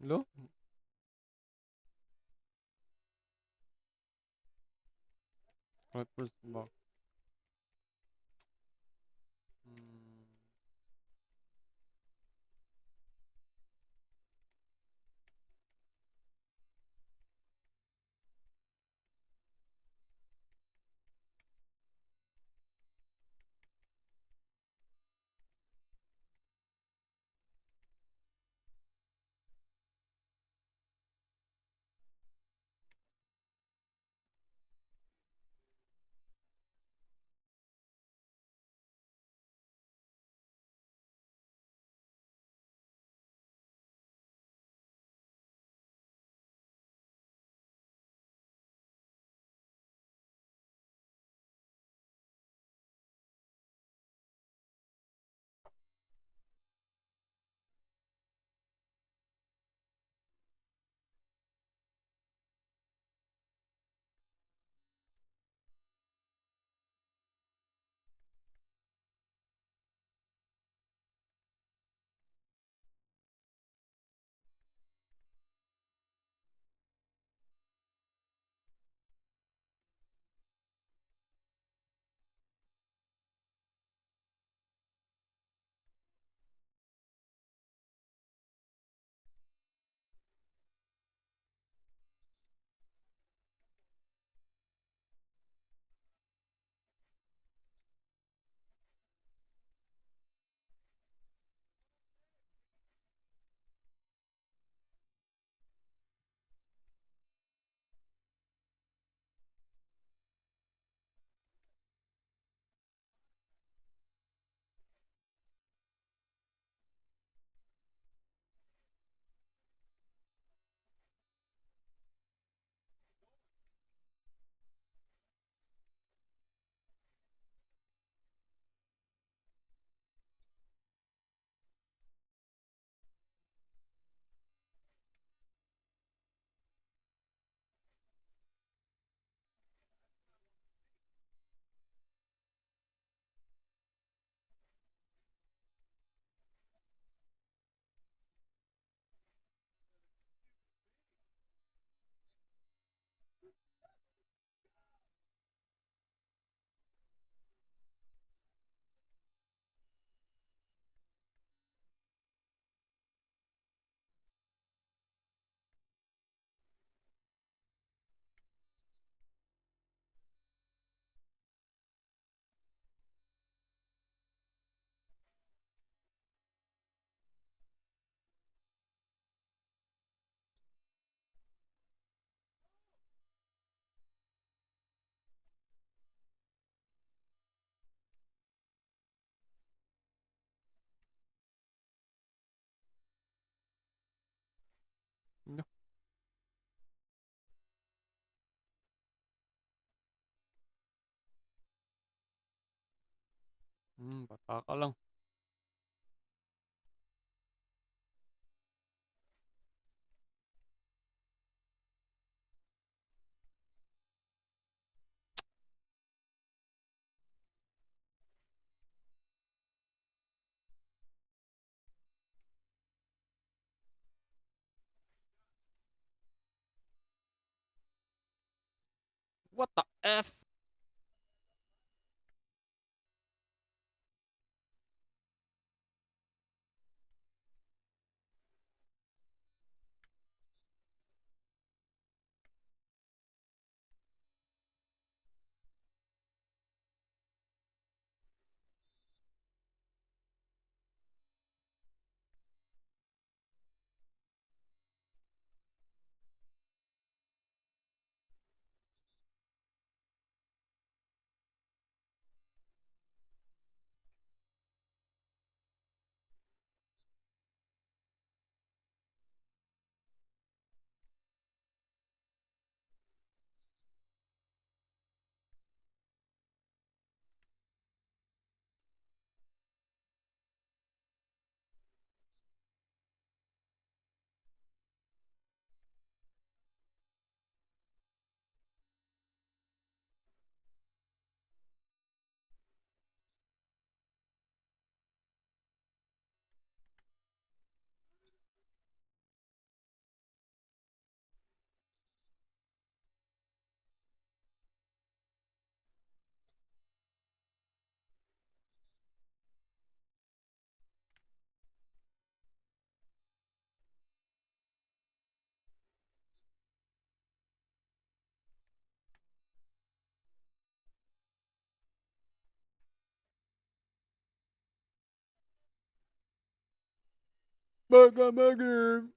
Hello? What was ba? Bata ka lang. What the F? Baka mag-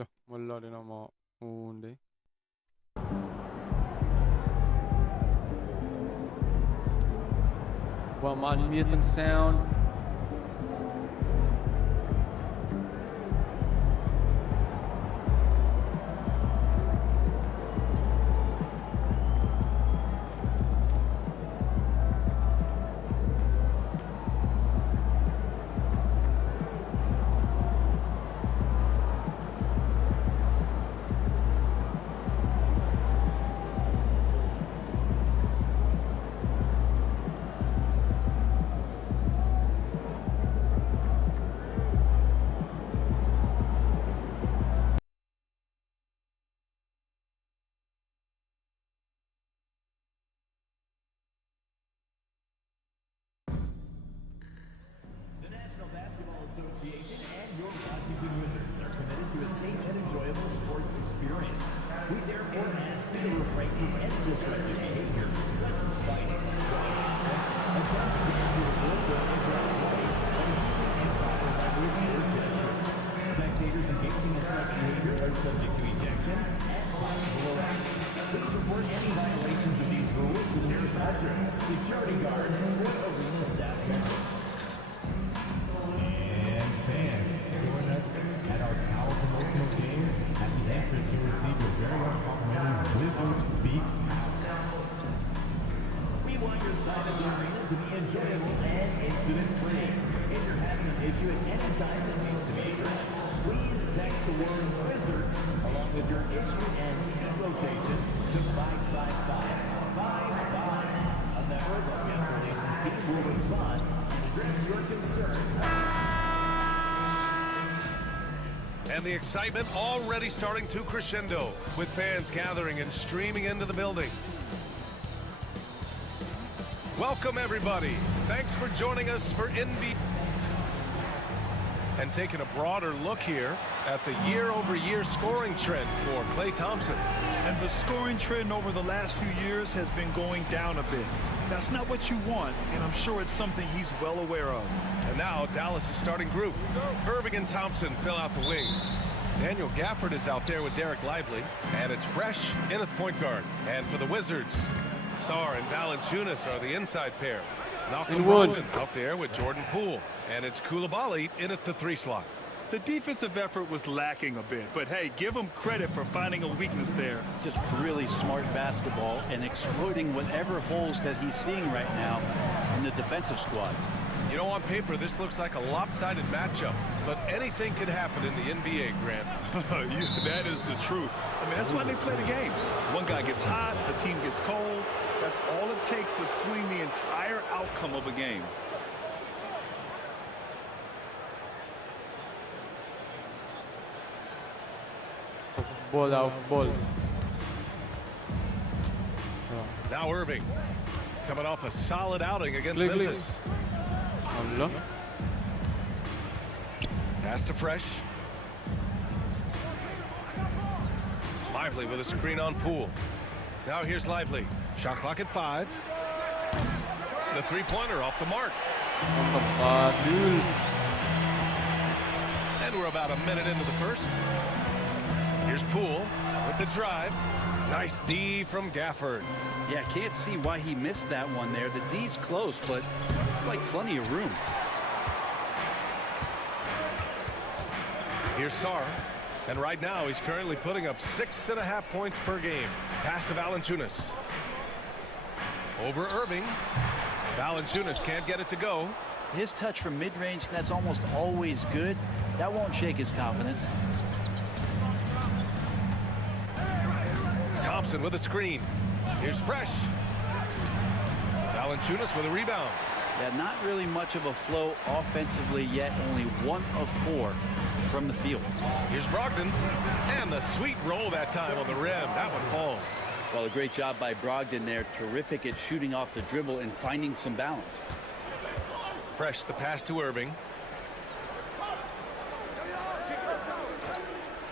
Dah, wala din ang mga undi. Well, ma-unmute ng sound. Association and your Washington Wizards are committed to a safe and enjoyable sports experience. We therefore ask you to refrain from any disruptive behavior, such as fighting, attempting to enter a room or interact play, or using improper language or gestures. Spectators engaging in such behavior are subject to ejection and possible arrest. Please report any violations of these rules to the nearest usher, security guard, or arena staff member. Fans, join us at our power promotional game. At the entrance, you'll receive your very own complimentary Wizards Beach House. We want your time at the arena to be enjoyable and incident-free. If you're having an issue at any time that needs to be addressed, please text the word Wizards along with your issue and seat location to 55555. A member of our guest relations team will respond and address your concerns. And the excitement already starting to crescendo with fans gathering and streaming into the building. Welcome everybody. Thanks for joining us for NBA. And taking a broader look here at the year-over-year scoring trend for Klay Thompson. And the scoring trend over the last few years has been going down a bit. That's not what you want, and I'm sure it's something he's well aware of. And now Dallas' starting group. Irving and Thompson fill out the wings. Daniel Gafford is out there with Derek Lively. And it's Fresh in at point guard. And for the Wizards, Sarr and Valanciunas are the inside pair. Malcolm Brogdon out there with Jordan Poole. And it's Coulibaly in at the 3 slot. The defensive effort was lacking a bit, but hey, give him credit for finding a weakness there. Just really smart basketball and exploiting whatever holes that he's seeing right now in the defensive squad. You know, on paper, this looks like a lopsided matchup, but anything could happen in the NBA, Grant. That is the truth. I mean, that's why they play the games. One guy gets hot, the team gets cold. That's all it takes to swing the entire outcome of a game. Ball out of ball. Now Irving, coming off a solid outing against Click, click. Memphis. Allah. Pass to Fresh. Lively with a screen on Poole. Now here's Lively. Shot clock at 5. The three-pointer off the mark. Kapadul. And we're about a minute into the first. Here's Poole with the drive. Nice D from Gafford. Yeah, can't see why he missed that one there. The D's close, but like plenty of room. Here's Sarr. And right now, he's currently putting up 6.5 points per game. Pass to Valanciunas. Over Irving. Valanciunas can't get it to go. His touch from mid-range, that's almost always good. That won't shake his confidence. Thompson with a screen. Here's Fresh. Valanciunas with a rebound. Yeah, not really much of a flow offensively yet. Only 1 of 4 from the field. Here's Brogdon. And the sweet roll that time on the rim. That one falls. Well, a great job by Brogdon there. Terrific at shooting off the dribble and finding some balance. Fresh the pass to Irving.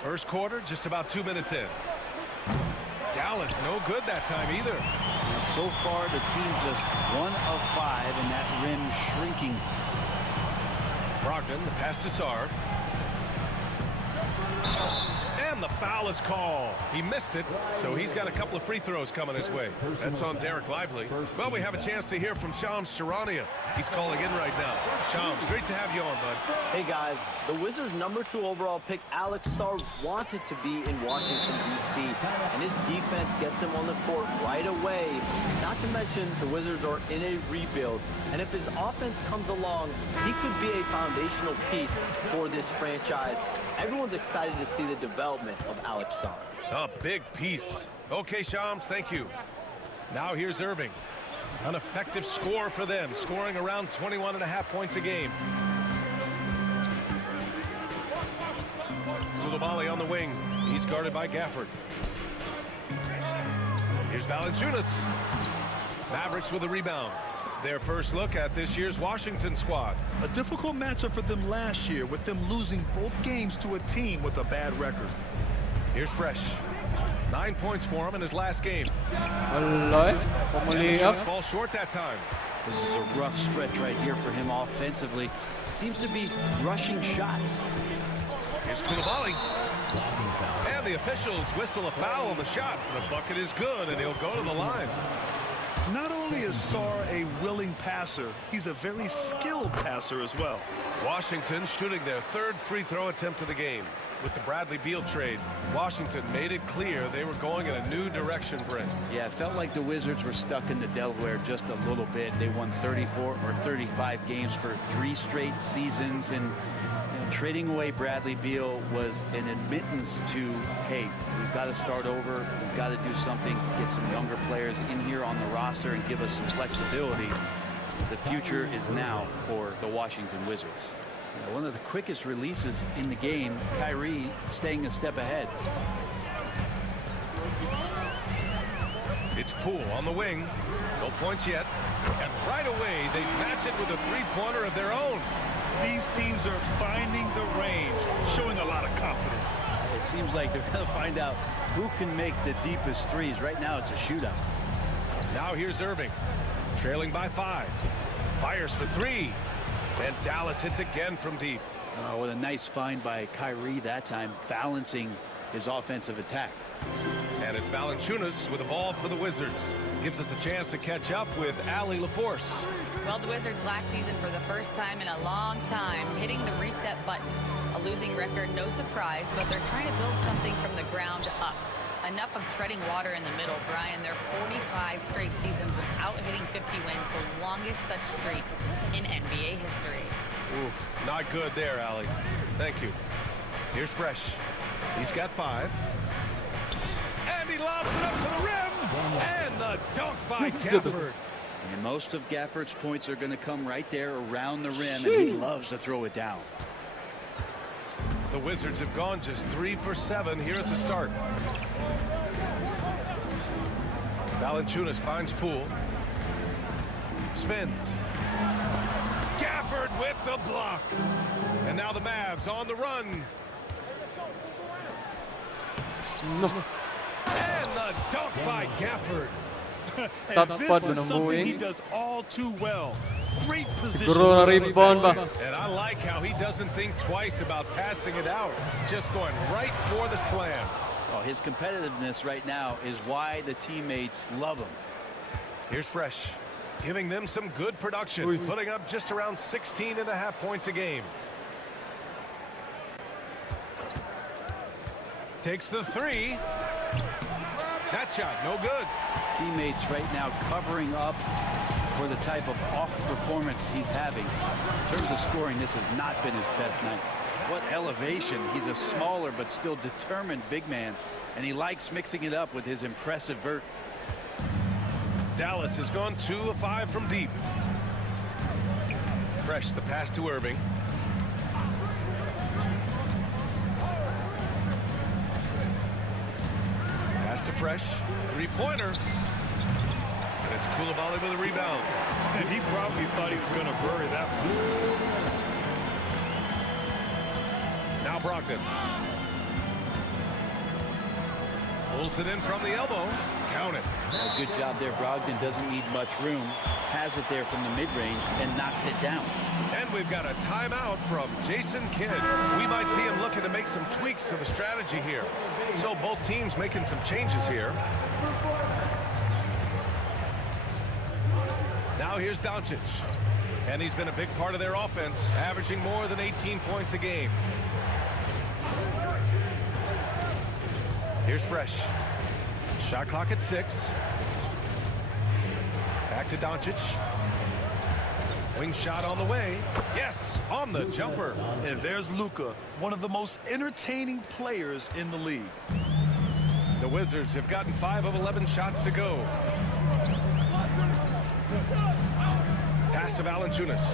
First quarter, just about 2 minutes in. Dallas, no good that time either. And so far, the team just 1 of 5, and that rim shrinking. Brogdon, the pass to Sarr. And the foul is called. He missed it, so he's got a couple of free throws coming his way. That's on Derek Lively. Well, we have a chance to hear from Shams Charania. He's calling in right now. Shams, great to have you on, bud. Hey guys, the Wizards' #2 overall pick Alex Sarr wanted to be in Washington, D.C., and his defense gets him on the court right away. Not to mention, the Wizards are in a rebuild, and if his offense comes along, he could be a foundational piece for this franchise. Everyone's excited to see the development of Alex Sarr. A big piece. Okay, Shams, thank you. Now here's Irving. An effective score for them, scoring around 21.5 points a game. Coulibaly on the wing. He's guarded by Gafford. Here's Valanciunas. Mavericks with a rebound. Their first look at this year's Washington squad. A difficult matchup for them last year, with them losing both games to a team with a bad record. Here's Fresh. 9 points for him in his last game. Wala eh. Pumuli Shot up. falls short that time. This is a rough stretch right here for him offensively. Seems to be rushing shots. Here's Coulibaly. And the officials whistle a foul on the shot. The bucket is good, and he'll go to the line. Not only is Sarr a willing passer, he's a very skilled passer as well. Washington shooting their third free throw attempt of the game. With the Bradley Beal trade, Washington made it clear they were going in a new direction, Brent. Yeah, it felt like the Wizards were stuck in the Delaware just a little bit. They won 34 or 35 games for 3 straight seasons, and trading away Bradley Beal was an admittance to, hey, we've got to start over. We've got to do something to get some younger players in here on the roster and give us some flexibility. The future is now for the Washington Wizards. One of the quickest releases in the game, Kyrie staying a step ahead. It's Poole on the wing. No points yet. And right away, they match it with a three-pointer of their own. These teams are finding the range, showing a lot of confidence. It seems like they're going to find out who can make the deepest threes. Right now, it's a shootout. Now here's Irving, trailing by 5. Fires for 3. And Dallas hits again from deep. Oh, what a nice find by Kyrie that time, balancing his offensive attack. And it's Valanciunas with the ball for the Wizards. Gives us a chance to catch up with Allie LaForce. Well, the Wizards last season, for the first time in a long time, hitting the reset button. A losing record, no surprise, but they're trying to build something from the ground up. Enough of treading water in the middle, Brian. They're 45 straight seasons without hitting 50 wins, the longest such streak in NBA history. Oof, not good there, Allie. Thank you. Here's Fresh. He's got 5. And he lobs it up to the rim. And the dunk by Gafford. And most of Gafford's points are going to come right there around the rim, and he loves to throw it down. The Wizards have gone just 3 for 7 here at the start. Valanciunas finds Poole. Spins. Gafford with the block. And now the Mavs on the run. No. And the dunk by Gafford. Stop And pod this is ng something he buwing. does all too well. Great position. Siguro na rebound ba? And I like how he doesn't think twice about passing it out. Just going right for the slam. Oh, his competitiveness right now is why the teammates love him. Here's Fresh, giving them some good production, putting up just around 16.5 points a game. Takes the 3. That shot, no good. Teammates right now covering up for the type of off performance he's having. In terms of scoring, this has not been his best night. What elevation. He's a smaller but still determined big man, and he likes mixing it up with his impressive vert. Dallas has gone 2 of 5 from deep. Fresh, the pass to Irving. Pass to Fresh, 3-pointer. And it's Coulibaly with a rebound. And he probably thought he was going to bury that one. Now Brogdon. Pulls it in from the elbow. Count it. A good job there. Brogdon doesn't need much room. Has it there from the mid-range and knocks it down. And we've got a timeout from Jason Kidd. We might see him looking to make some tweaks to the strategy here. So both teams making some changes here. Now here's Doncic. And he's been a big part of their offense, averaging more than 18 points a game. Here's Fresh. Shot clock at 6. Back to Doncic. Wing shot on the way. Yes, on the jumper. And there's Luka, one of the most entertaining players in the league. The Wizards have gotten 5 of 11 shots to go. Pass to Valanciunas.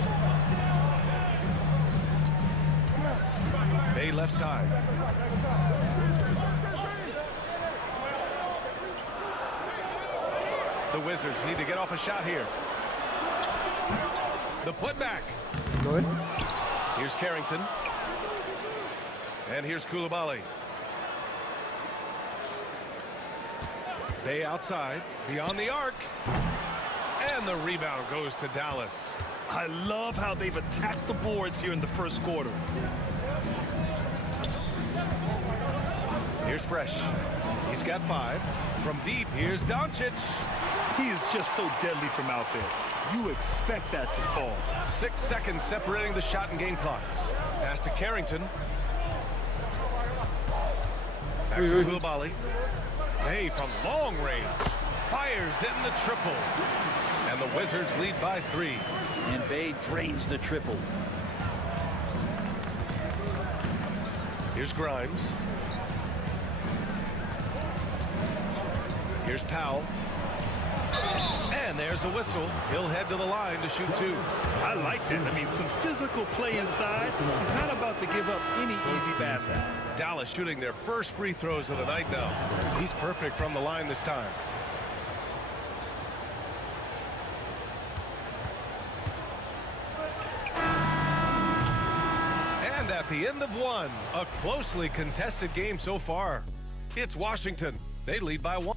Bay left side. The Wizards need to get off a shot here. The putback. Good. Here's Carrington. And here's Coulibaly. Bay outside, beyond the arc. And the rebound goes to Dallas. I love how they've attacked the boards here in the first quarter. Here's Fresh. He's got 5. From deep, here's Doncic. He is just so deadly from out there. You expect that to fall. 6 seconds separating the shot and game clocks. Pass to Carrington. Back to Coulibaly. Hey, from long range. Fires in the triple. And the Wizards lead by 3. And Bay drains the triple. Here's Grimes. Here's Powell. And there's a whistle. He'll head to the line to shoot 2. I like that. I mean, some physical play inside. He's not about to give up any easy baskets. Dallas shooting their first free throws of the night now. He's perfect from the line this time. And at the end of 1, a closely contested game so far. It's Washington. They lead by 1.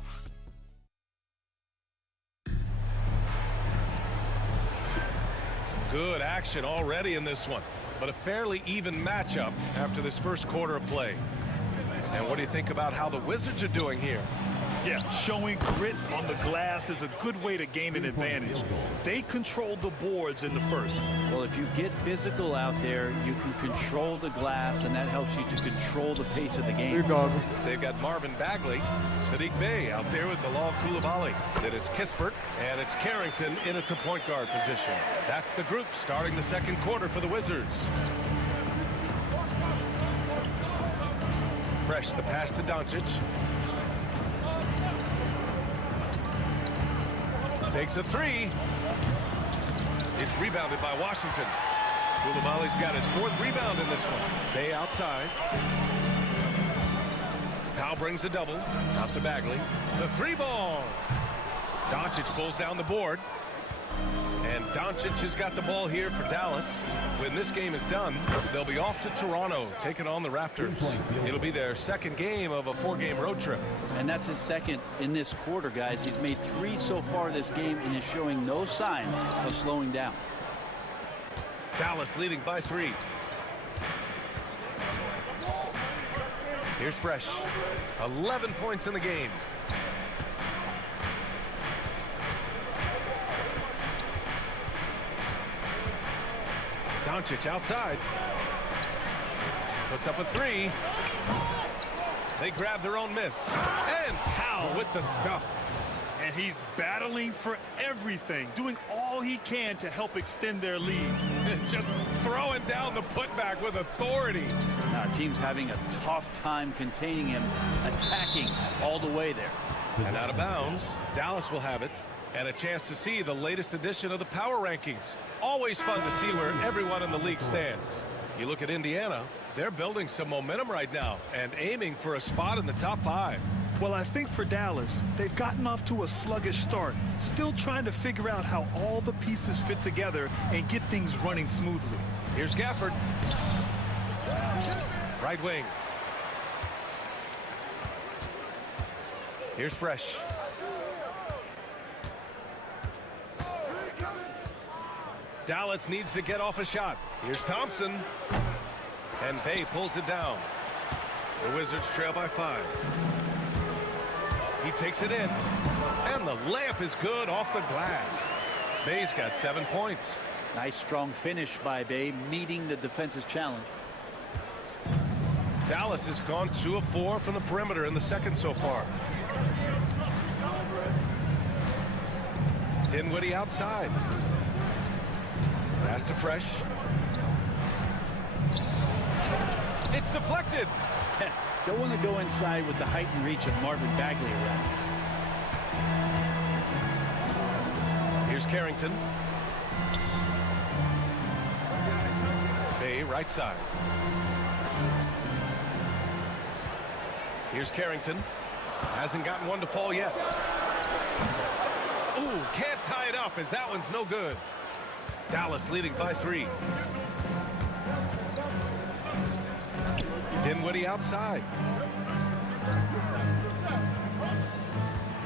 Good action already in this one, but a fairly even matchup after this first quarter of play. And what do you think about how the Wizards are doing here? Yeah, showing grit on the glass is a good way to gain an advantage. They control the boards in the first. Well, if you get physical out there, you can control the glass, and that helps you to control the pace of the game. They've got Marvin Bagley, Saddiq Bey out there with Bilal Coulibaly. Then it's Kispert, and it's Carrington in at the point guard position. That's the group starting the second quarter for the Wizards. Fresh, the pass to Doncic. Takes a 3. It's rebounded by Washington. Coulibaly's got his 4th rebound in this one. Bay outside. Powell brings a double. Out to Bagley. The 3-ball. Doncic pulls down the board. And Doncic has got the ball here for Dallas. When this game is done, they'll be off to Toronto, taking on the Raptors. It'll be their second game of a 4-game road trip. And that's his second in this quarter, guys. He's made 3 so far this game and is showing no signs of slowing down. Dallas leading by 3. Here's Fresh. 11 points in the game. Doncic outside. Puts up a 3. They grab their own miss. And Powell with the stuff. And he's battling for everything, doing all he can to help extend their lead. Just throwing down the putback with authority. Now, our team's having a tough time containing him, attacking all the way there. And out of bounds, Dallas will have it. And a chance to see the latest edition of the power rankings. Always fun to see where everyone in the league stands. You look at Indiana, they're building some momentum right now and aiming for a spot in the top 5. Well, I think for Dallas, they've gotten off to a sluggish start, still trying to figure out how all the pieces fit together and get things running smoothly. Here's Gafford. Right wing. Here's Fresh. Dallas needs to get off a shot. Here's Thompson. And Bay pulls it down. The Wizards trail by 5. He takes it in. And the layup is good off the glass. Bay's got 7 points. Nice strong finish by Bay, meeting the defense's challenge. Dallas has gone 2 of 4 from the perimeter in the second so far. Dinwiddie outside. Pass to Fresh. It's deflected. Don't want to go inside with the height and reach of Marvin Bagley around. Here's Carrington. Bay right side. Here's Carrington. Hasn't gotten one to fall yet. Ooh, can't tie it up as that one's no good. Dallas leading by 3. Dinwiddie outside.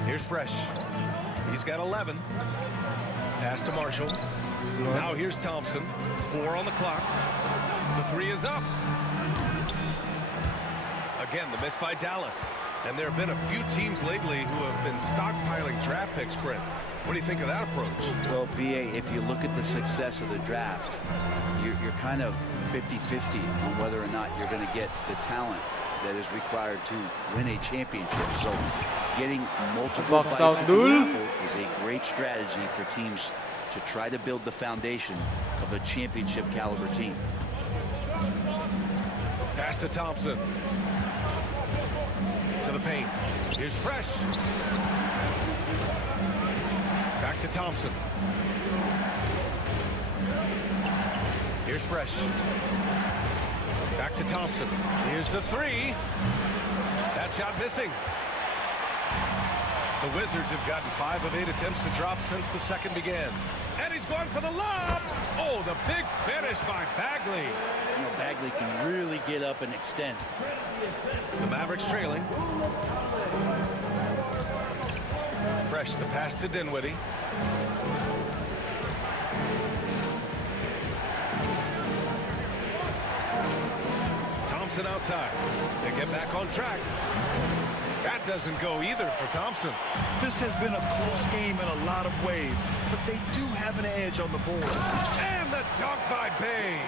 Here's Fresh. He's got 11. Pass to Marshall. Now here's Thompson. 4 on the clock. The 3 is up. Again, the miss by Dallas. And there have been a few teams lately who have been stockpiling draft picks, Brent. What do you think of that approach? Well, BA, if you look at the success of the draft, you're kind of 50-50 on whether or not you're going to get the talent that is required to win a championship. So getting multiple Box bites out at the duel. apple is a great strategy for teams to try to build the foundation of a championship caliber team. Pass to Thompson. To the paint. Here's Fresh. Back to Thompson. Here's Fresh. Back to Thompson. Here's the 3. That shot missing. The Wizards have gotten 5 of 8 attempts to drop since the second began. And he's going for the lob. Oh, the big finish by Bagley. You know, Bagley can really get up and extend. The Mavericks trailing. Fresh, the pass to Dinwiddie. Thompson outside. They get back on track. That doesn't go either for Thompson. This has been a close game in a lot of ways, but they do have an edge on the board. And the dunk by Bay.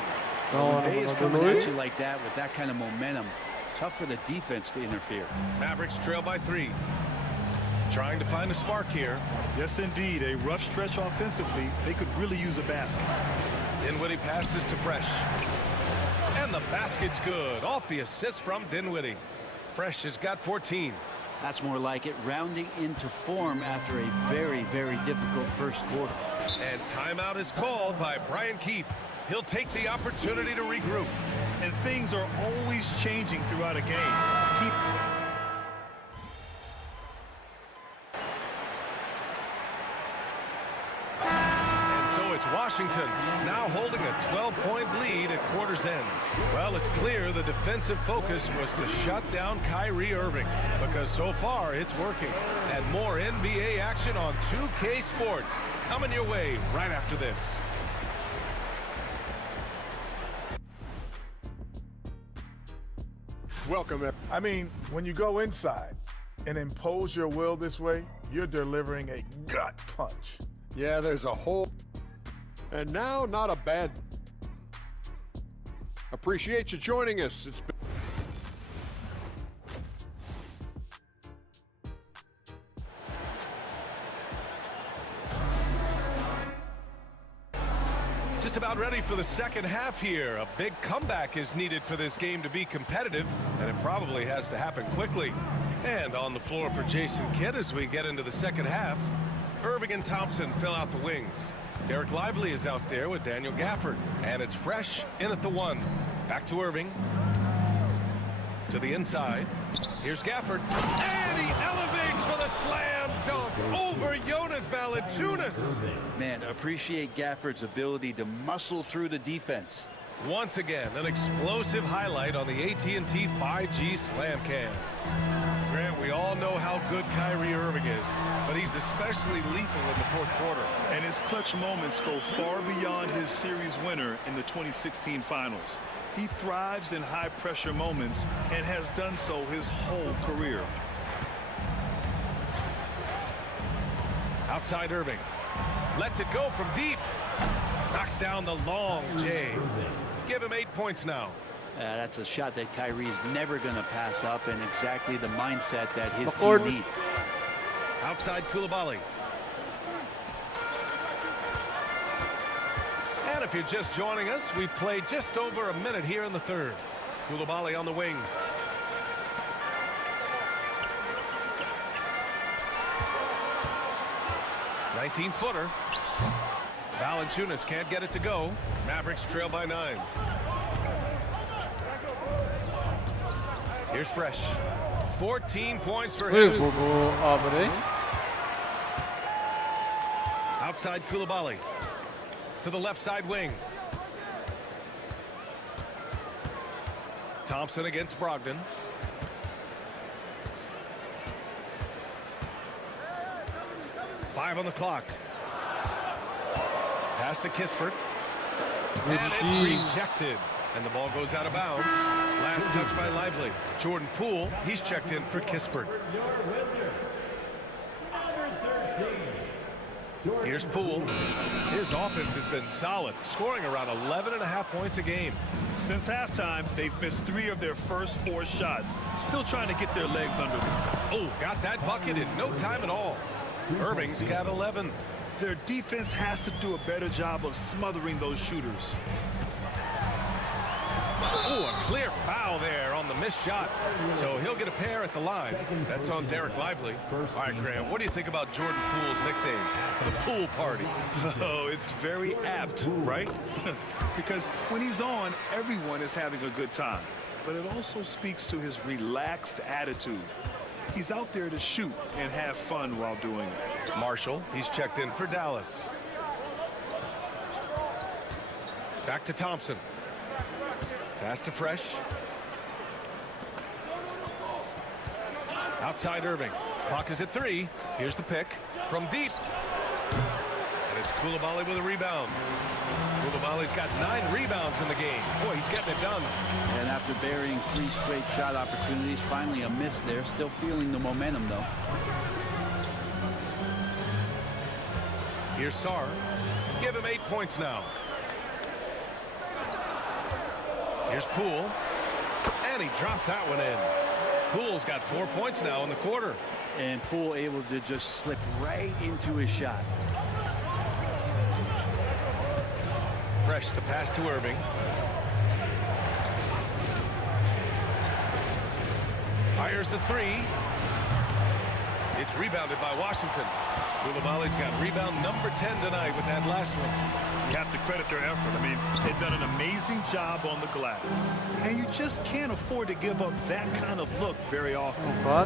Bay is coming at you like that with that kind of momentum. Tough for the defense to interfere. Mavericks trail by 3. Trying to find a spark here. Yes, indeed. A rough stretch offensively. They could really use a basket. Dinwiddie passes to Fresh. And the basket's good. Off the assist from Dinwiddie. Fresh has got 14. That's more like it, rounding into form after a very, very difficult first quarter. And timeout is called by Brian Keefe. He'll take the opportunity to regroup. And things are always changing throughout a game. And so it's Washington now holding a 12-point lead at quarter's end. Well, it's clear the defensive focus was to shut down Kyrie Irving, because so far it's working. And more NBA action on 2K Sports coming your way right after this. Welcome. I mean, when you go inside and impose your will this way, you're delivering a gut punch. Yeah, there's a hole. And now, not a bad. Appreciate you joining us. It's been. Just about ready for the second half here. A big comeback is needed for this game to be competitive, and it probably has to happen quickly. And on the floor for Jason Kidd as we get into the second half, Irving and Thompson fill out the wings. Derek Lively is out there with Daniel Gafford, and it's Fresh in at the 1. Back to Irving. To the inside. Here's Gafford. And he elevates for the slam dunk over Jonas Valanciunas. Man, appreciate Gafford's ability to muscle through the defense. Once again, an explosive highlight on the AT&T 5G Slam Cam. Grant, We all know how good Kyrie Irving is, but he's especially lethal in the fourth quarter. And his clutch moments go far beyond his series winner in the 2016 finals. He thrives in high-pressure moments and has done so his whole career. Outside Irving. Lets it go from deep. Knocks down the long J. Give him 8 points now. That's a shot that Kyrie's never going to pass up, and exactly the mindset that his Record. team needs. Outside Koulibaly. And if you're just joining us, we've played just over a minute here in the third. Koulibaly on the wing. "19-footer. Valanciunas can't get it to go. Mavericks trail by 9. Here's Fresh. 14 points for Uy, him. bubu abre. Outside Koulibaly. To the left side wing. Thompson against Brogdon. Five on the clock. Pass to Kispert. Good And D. it's rejected. And the ball goes out of bounds. Last touch by Lively. Jordan Poole, he's checked in for Kispert. Here's Poole. His offense has been solid, scoring around 11.5 points a game. Since halftime, they've missed 3 of their first 4 shots. Still trying to get their legs under them. Oh, got that bucket in no time at all. Irving's got 11. Their defense has to do a better job of smothering those shooters. Oh, a clear foul there on the missed shot. So he'll get a pair at the line. That's on Derek Lively. All right, Graham, what do you think about Jordan Poole's nickname, the Pool Party? Oh, it's very apt, right? Because when he's on, everyone is having a good time. But it also speaks to his relaxed attitude. He's out there to shoot and have fun while doing it. Marshall, he's checked in for Dallas. Back to Thompson. Pass to Fresh. Outside Irving. Clock is at 3. Here's the pick from deep. And it's Koulibaly with a rebound. Koulibaly's got 9 rebounds in the game. Boy, he's getting it done. And after burying 3 straight shot opportunities, finally a miss there. Still feeling the momentum, though. Here's Sarr. Give him 8 points now. Here's Poole. And he drops that one in. Poole's got 4 points now in the quarter. And Poole able to just slip right into his shot. Fresh, the pass to Irving. Fires the 3. It's rebounded by Washington. Koulibaly's got rebound number 10 tonight with that last one. You have to credit their effort. I mean, they've done an amazing job on the glass. And you just can't afford to give up that kind of look very often. But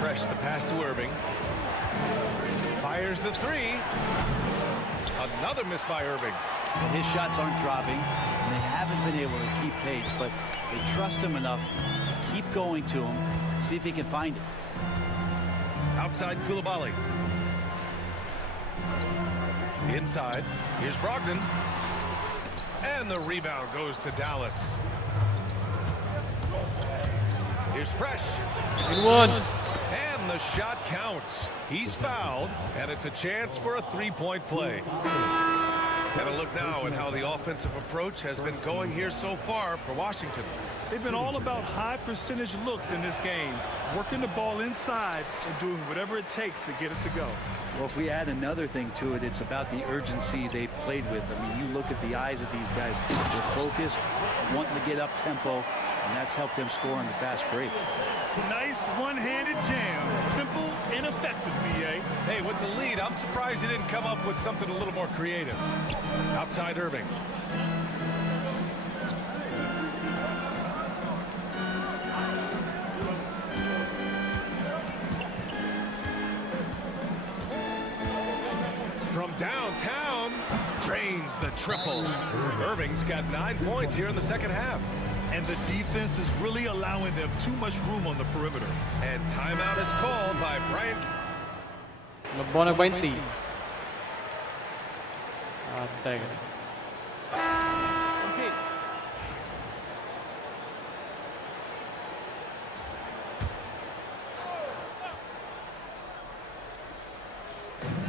Fresh, the pass to Irving. Fires the 3. Another miss by Irving. His shots aren't dropping. They haven't been able to keep pace, but they trust him enough to keep going to him, see if he can find it. Outside Koulibaly. Inside. Here's Brogdon. And the rebound goes to Dallas. Here's Fresh. in one. And the shot counts. He's fouled, and it's a chance for a 3-point play. And a look now at how the offensive approach has been going here so far for Washington. They've been all about high percentage looks in this game, working the ball inside and doing whatever it takes to get it to go. Well, if we add another thing to it, it's about the urgency they've played with. I mean, you look at the eyes of these guys. They're focused, wanting to get up tempo, and that's helped them score on the fast break. Nice one-handed jam. Simple and effective, B.A. Hey, with the lead, I'm surprised he didn't come up with something a little more creative. Outside Irving. From downtown, drains the triple. Irving's got 9 points here in the second half. And the defense is really allowing them too much room on the perimeter. And timeout is called by Brian. Lebron 20. Antay. Okay.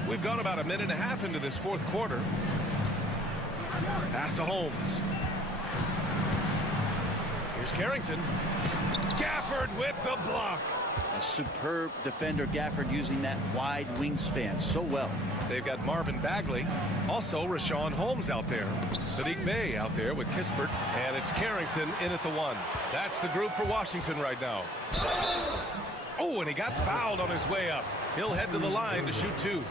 We've gone about a minute and a half into this fourth quarter. Pass to Holmes. Here's Carrington. Gafford with the block. A superb defender, Gafford, using that wide wingspan so well. They've got Marvin Bagley. Also, Rashawn Holmes out there. Sadiq Bey out there with Kispert. And it's Carrington in at the 1. That's the group for Washington right now. Oh, and he got fouled on his way up. He'll head to the line to shoot 2.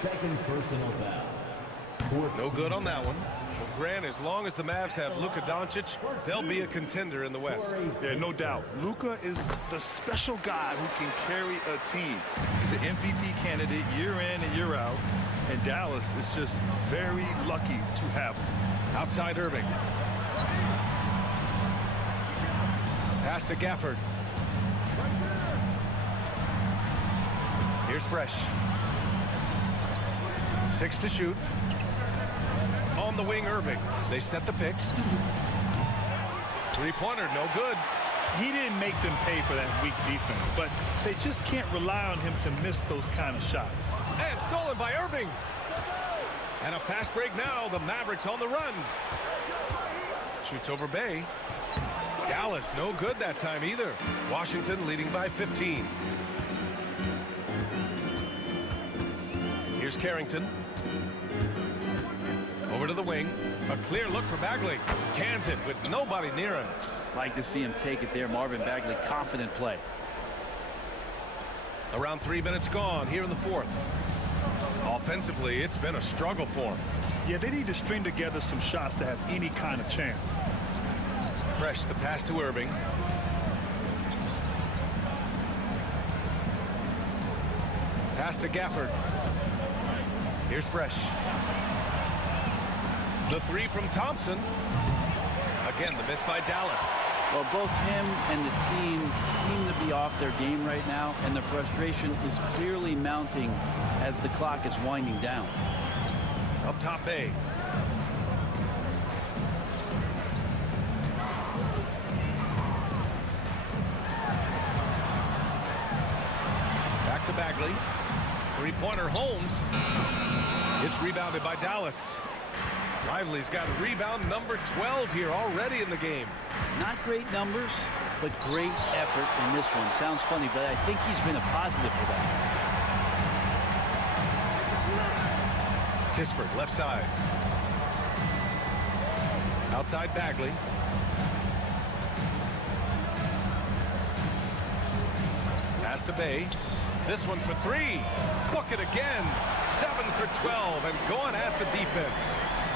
Second personal foul. No good on that one. Well, Grant, as long as the Mavs have Luka Doncic, they'll be a contender in the West. Yeah, no doubt. Luka is the special guy who can carry a team. He's an MVP candidate year in and year out. And Dallas is just very lucky to have him. Outside Irving. Pass to Gafford. Here's Fresh. 6 to shoot. On the wing, Irving. They set the pick. Three-pointer, no good. He didn't make them pay for that weak defense, but they just can't rely on him to miss those kind of shots. And stolen by Irving. And a fast break now. The Mavericks on the run. Shoots over Bey. Dallas, no good that time either. Washington leading by 15. Here's Carrington. Over to the wing. A clear look for Bagley. Cans it with nobody near him. Like to see him take it there. Marvin Bagley, confident play. Around 3 minutes gone here in the fourth. Offensively, it's been a struggle for him. Yeah, they need to string together some shots to have any kind of chance. Fresh, the pass to Irving. Pass to Gafford. Here's Fresh. The 3 from Thompson. Again, the miss by Dallas. Well, both him and the team seem to be off their game right now, and the frustration is clearly mounting as the clock is winding down. Up top, Bey. Back to Bagley. Three-pointer, Holmes. It's rebounded by Dallas. Lively's got rebound number 12 here already in the game. Not great numbers, but great effort in this one. Sounds funny, but I think he's been a positive for that. Kispert, left side. Outside Bagley. Pass to Bey. This one for 3. Book it again. 7 for 12 and going at the defense.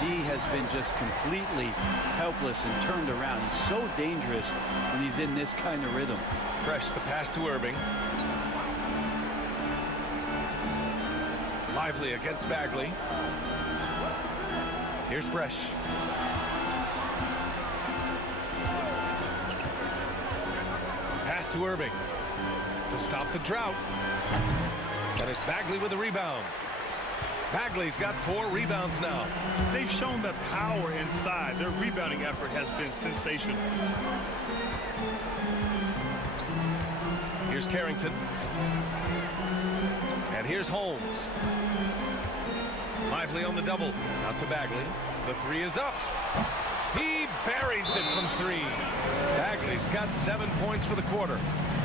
D has been just completely helpless and turned around. He's so dangerous when he's in this kind of rhythm. Fresh, the pass to Irving. Lively against Bagley. Here's Fresh. Pass to Irving to stop the drought. And it's Bagley with the rebound. Bagley's got 4 rebounds now. They've shown that power inside. Their rebounding effort has been sensational. Here's Carrington. And here's Holmes. Lively on the double. Out to Bagley. The 3 is up. He buries it from 3. Bagley's got 7 points for the quarter.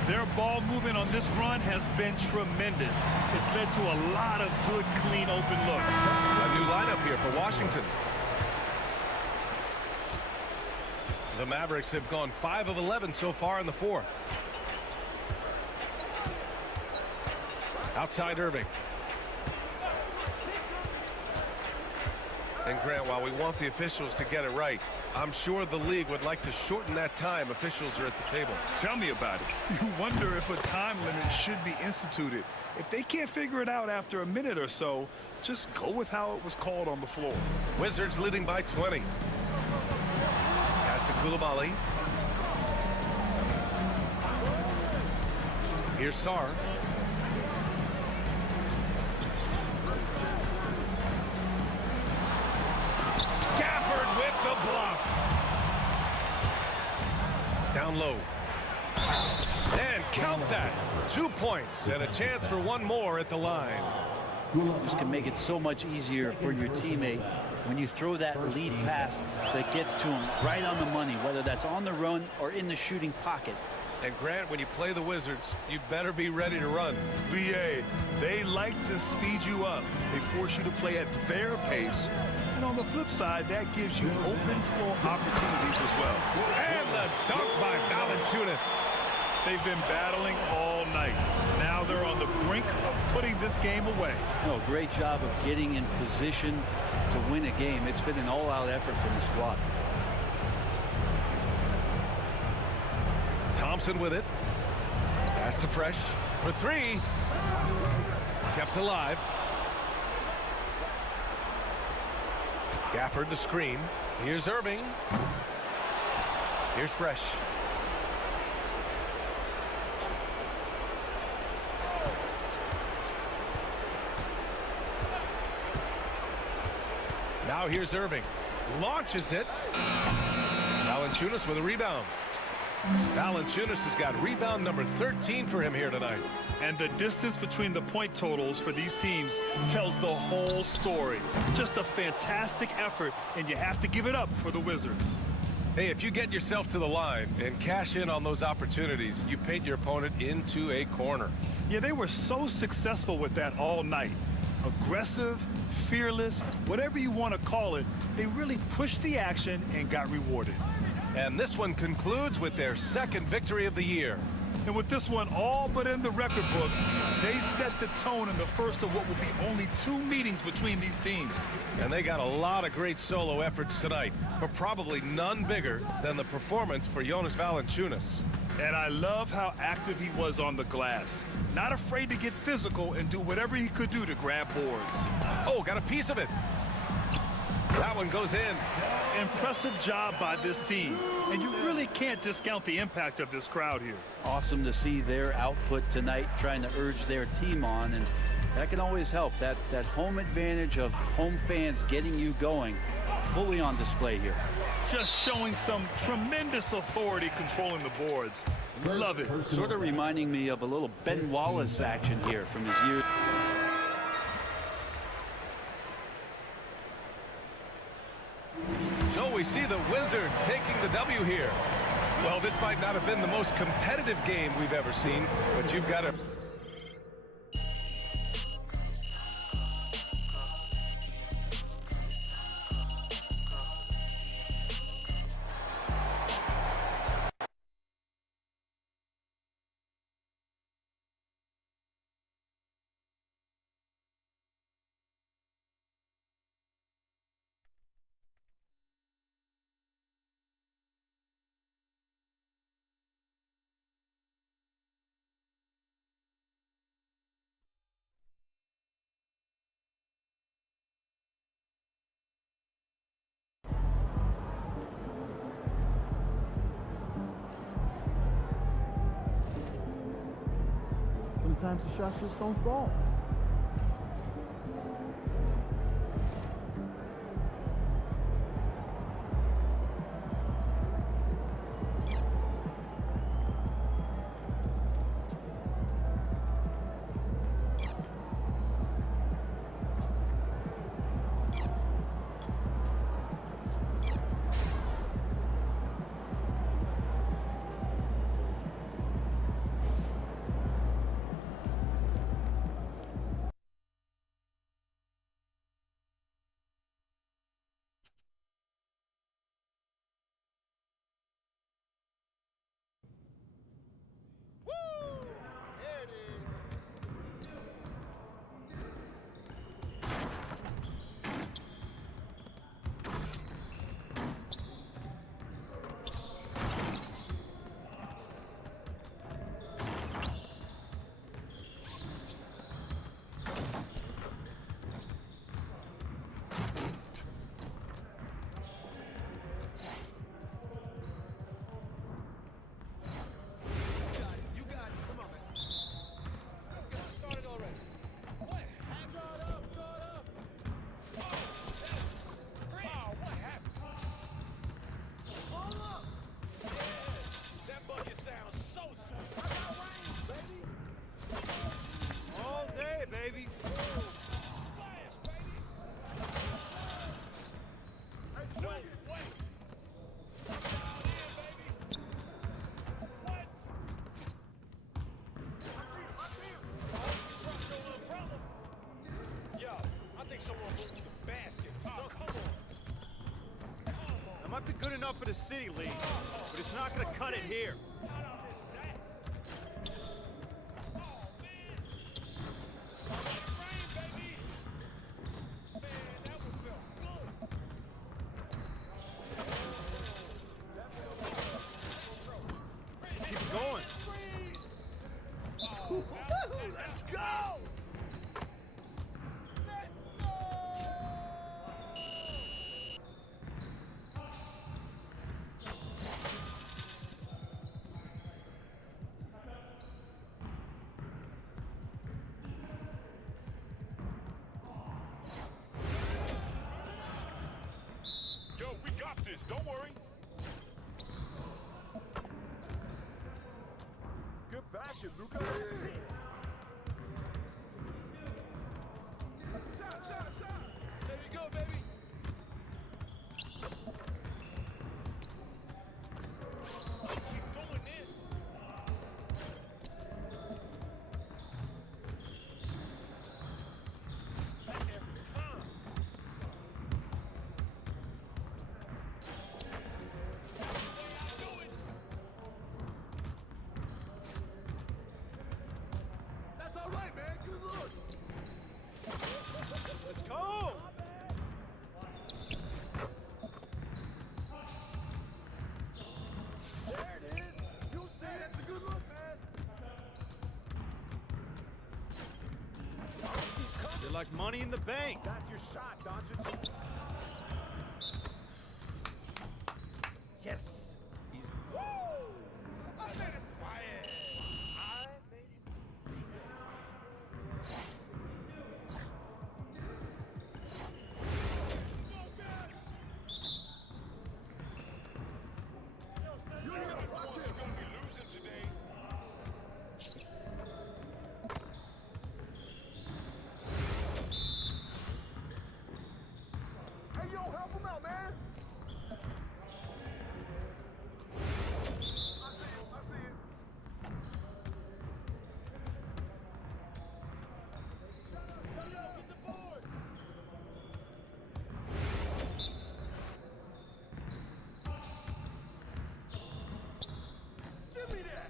Their ball movement on this run has been tremendous. It's led to a lot of good, clean, open looks. A new lineup here for Washington. The Mavericks have gone 5 of 11 so far in the fourth. Outside Irving. And Grant, while we want the officials to get it right, I'm sure the league would like to shorten that time officials are at the table. Tell me about it. You wonder if a time limit should be instituted. If they can't figure it out after a minute or so, just go with how it was called on the floor. Wizards leading by 20. Pass to Coulibaly. Here's Sarr. Gafford with the block. Down low. And count that. 2 points and a chance for one more at the line. This can make it so much easier for your teammate when you throw that lead pass that gets to him right on the money, whether that's on the run or in the shooting pocket. And Grant, when you play the Wizards, you better be ready to run. BA, they like to speed you up. They force you to play at their pace. And on the flip side, that gives you open floor opportunities as well. And the dunk by Valanciunas. They've been battling all night. Now they're on the brink of putting this game away. No, great job of getting in position to win a game. It's been an all-out effort from the squad. Thompson with it. Pass to Fresh for three. Kept alive. Gafford the screen. Here's Irving. Here's Fresh. Now here's Irving. Launches it. Valanciunas with a rebound. Valanciunas has got rebound number 13 for him here tonight. And the distance between the point totals for these teams tells the whole story. Just a fantastic effort, and you have to give it up for the Wizards. Hey, if you get yourself to the line and cash in on those opportunities, you paint your opponent into a corner. Yeah, they were so successful with that all night. Aggressive, fearless, whatever you want to call it, they really pushed the action and got rewarded. And this one concludes with their second victory of the year. And with this one all but in the record books, they set the tone in the first of what will be only 2 meetings between these teams. And they got a lot of great solo efforts tonight, but probably none bigger than the performance for Jonas Valanciunas. And I love how active he was on the glass. Not afraid to get physical and do whatever he could do to grab boards. Oh, got a piece of it. That one goes in. Impressive job by this team. And you really can't discount the impact of this crowd here. Awesome to see their output tonight, trying to urge their team on, and that can always help. That home advantage of home fans getting you going, fully on display here. Just showing some tremendous authority controlling the boards. Love it. Sort of reminding me of a little Ben Wallace action here from his year. So we see the Wizards taking the W here. Well, this might not have been the most competitive game we've ever seen, but you've got to... Sometimes the shots just don't fall. it good enough for the City League, but it's not going to cut it here. Keep it going. Let's go! Yo, we got this. Don't worry. Get back here, Luka. Shot. There you go, baby. Keep doing this. That's every time. That's all right, man. Good look. Let's go! There it is. You'll see it. It's a good look, man. You're like money in the bank. That's your shot, Doncic. Yes. He's. Woo! I made it quiet. I made it. You're gonna be losing today. Hey, yo, help him out, man. I see it. Yo, get the board. Give me that.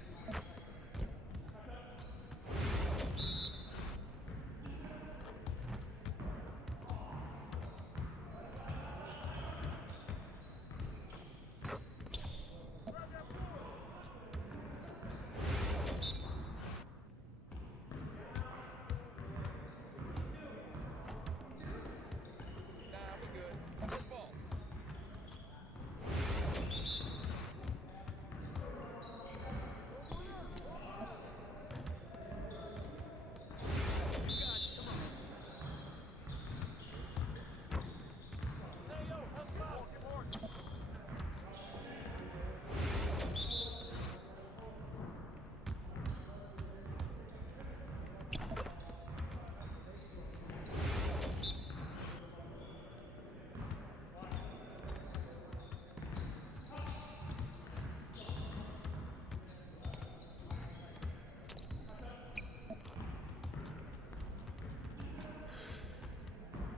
Nah, we good. Let's ball. Hey, yo, help him out. Get more.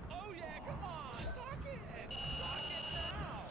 Oh, yeah, come on. Talk it. Talk it now.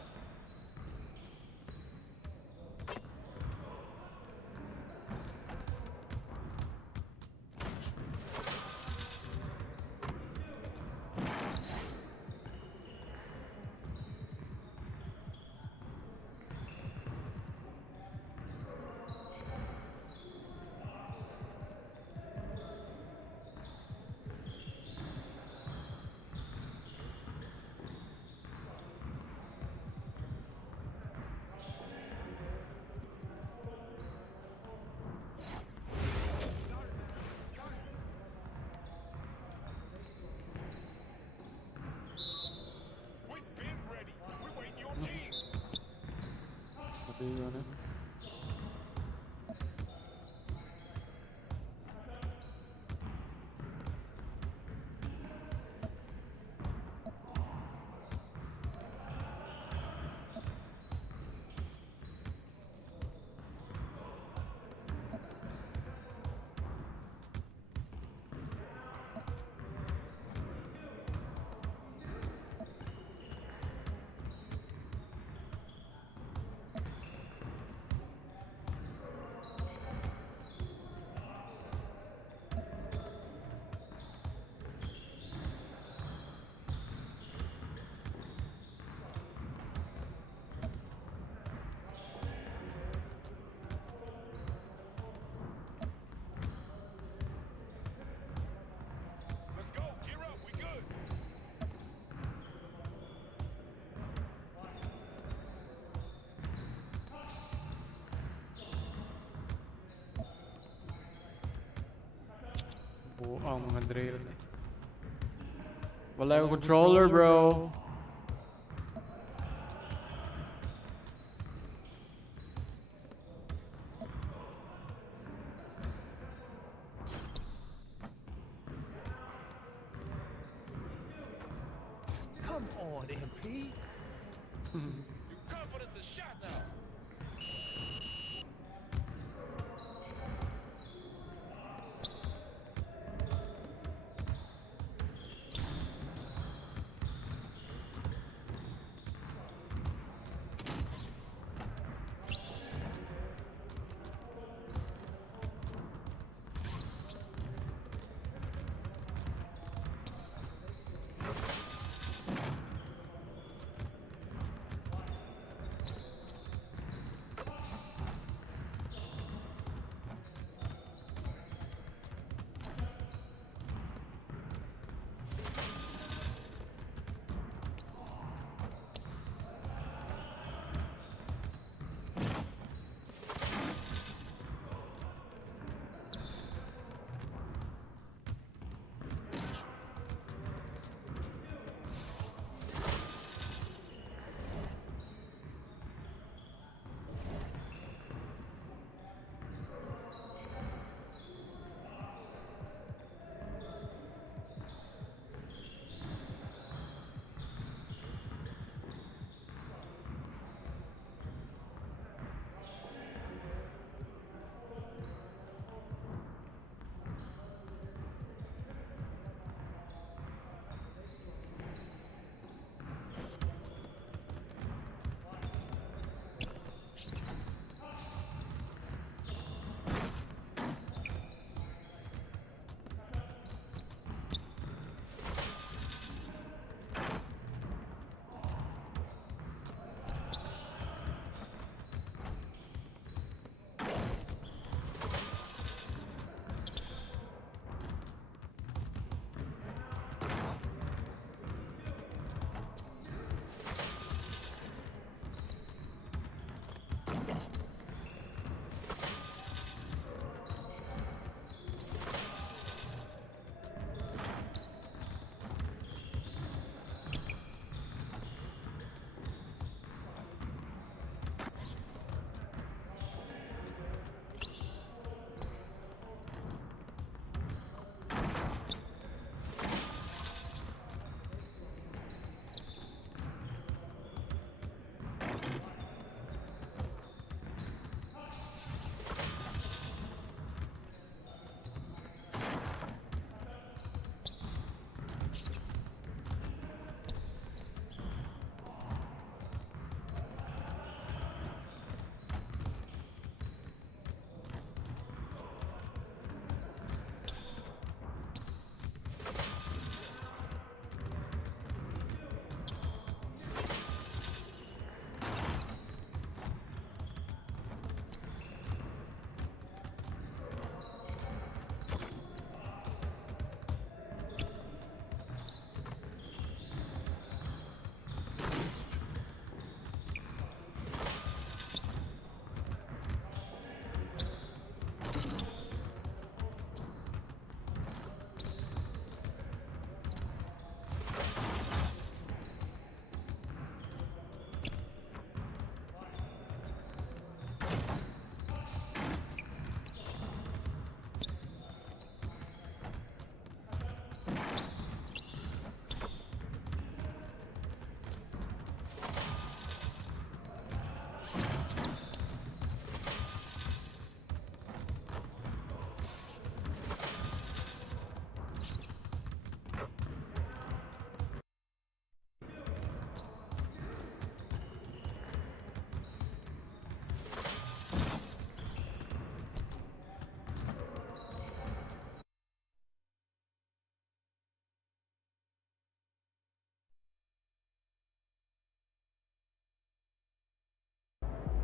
We've been ready. We're waiting your team. Sabi yun eh. ang mga drills eh. Wala yung controller, bro. Come on, MP. Your confidence is shot now.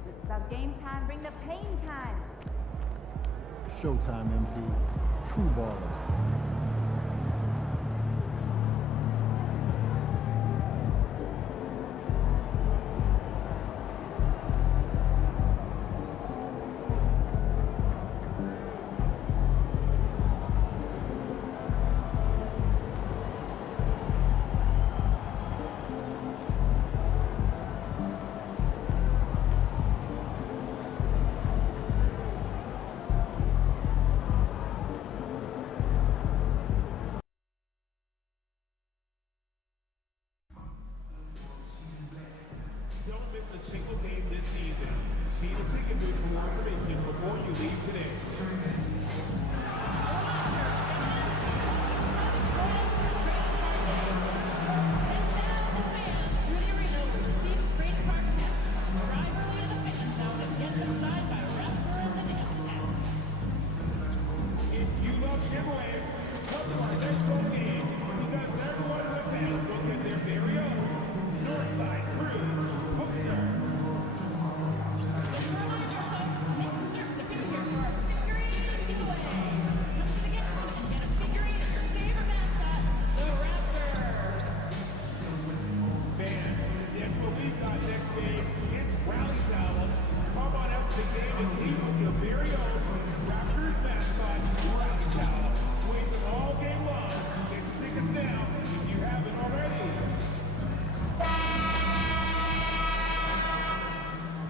Just about game time, bring the pain time. Showtime, MP. True ballers. single game this season. See the ticket booth for more information before you leave today.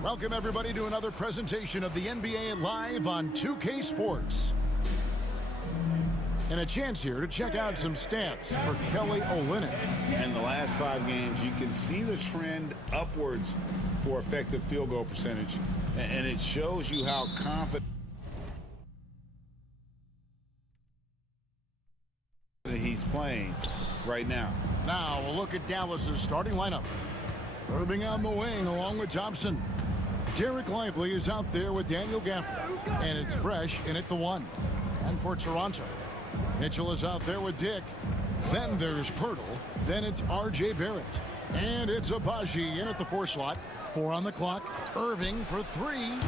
Welcome, everybody, to another presentation of the NBA Live on 2K Sports. And a chance here to check out some stats for Kelly Olynyk. In the last 5 games, you can see the trend upwards for effective field goal percentage. And it shows you how confident he's playing right now. Now, a look at Dallas's starting lineup. Irving on the wing along with Thompson. Derek Lively is out there with Daniel Gafford, and it's Fresh in at the 1. And for Toronto, Mitchell is out there with Dick. Then there's Pirtle. Then it's R.J. Barrett. And it's Abaji in at the 4 slot. 4 on the clock. Irving for 3.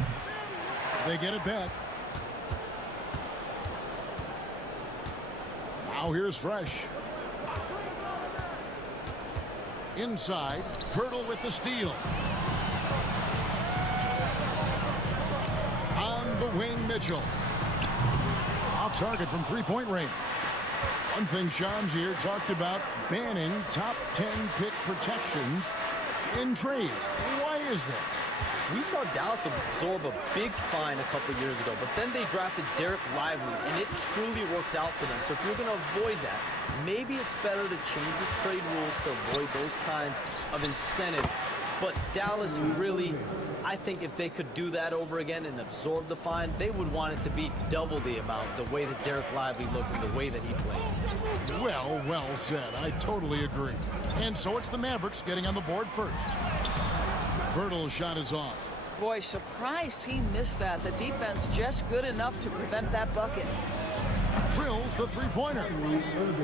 They get it back. Now here's Fresh. Inside, Pirtle with the steal. On the wing, Mitchell. Off target from three-point range. One thing Shams here talked about, banning top 10 pick protections in trades. Why is that? We saw Dallas absorb a big fine a couple years ago, but then they drafted Derek Lively, and it truly worked out for them. So if you're going to avoid that, maybe it's better to change the trade rules to avoid those kinds of incentives. But Dallas really, I think if they could do that over again and absorb the fine, they would want it to be double the amount, the way that Derek Lively looked and the way that he played. Well said. I totally agree. And so it's the Mavericks getting on the board first. Pirtle's shot is off. Boy, surprised he missed that. The defense just good enough to prevent that bucket. Drills the three-pointer.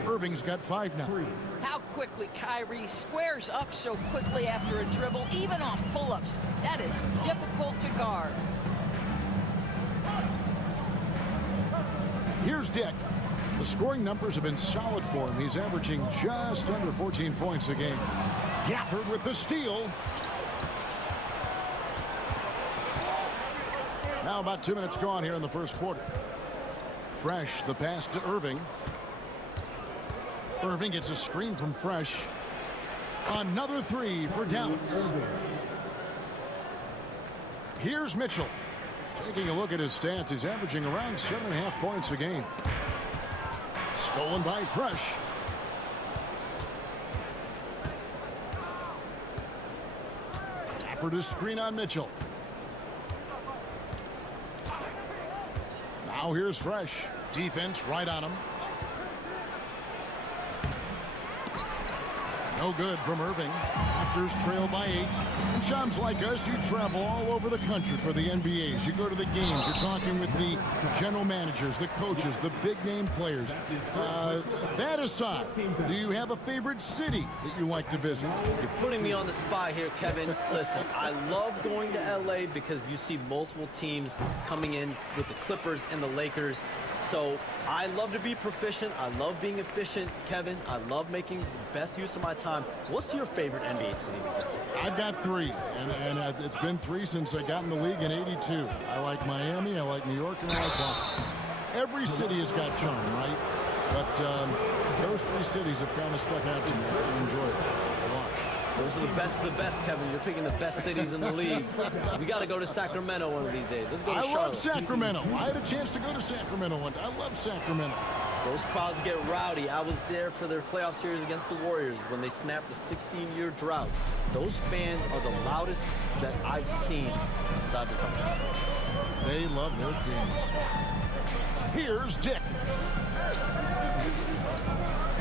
Irving's got 5 now. How quickly Kyrie squares up so quickly after a dribble, even on pull-ups. That is difficult to guard. Here's Dick. The scoring numbers have been solid for him. He's averaging just under 14 points a game. Gafford with the steal. Now about 2 minutes gone here in the first quarter. Fresh, the pass to Irving. Irving gets a screen from Fresh. Another 3 for Dallas. Here's Mitchell. Taking a look at his stats, he's averaging around 7.5 points a game. Stolen by Fresh. Stafford is screen on Mitchell. Now here's Fresh. Defense right on him. No good from Irving. Raptors trail by 8. And Shams, like us, you travel all over the country for the NBAs. You go to the games. You're talking with the general managers, the coaches, the big-name players. That aside, do you have a favorite city that you like to visit? You're putting me on the spot here, Kevin. Listen, I love going to LA because you see multiple teams coming in with the Clippers and the Lakers. So I love to be proficient. I love being efficient, Kevin. I love making the best use of my time. What's your favorite NBA city to visit? I've got 3, and it's been 3 since I got in the league in '82. I like Miami, I like New York, and I like Boston. Every city has got charm, right? But those 3 cities have kind of stuck out to me. I enjoy it a lot. Those are the best of the best, Kevin. You're picking the best cities in the league. We got to go to Sacramento one of these days. Let's go to Charlotte. I love Sacramento. I had a chance to go to Sacramento one day. I love Sacramento. Those crowds get rowdy. I was there for their playoff series against the Warriors when they snapped the 16-year drought. Those fans are the loudest that I've seen since I've been coming out. They love their team. Here's Dick.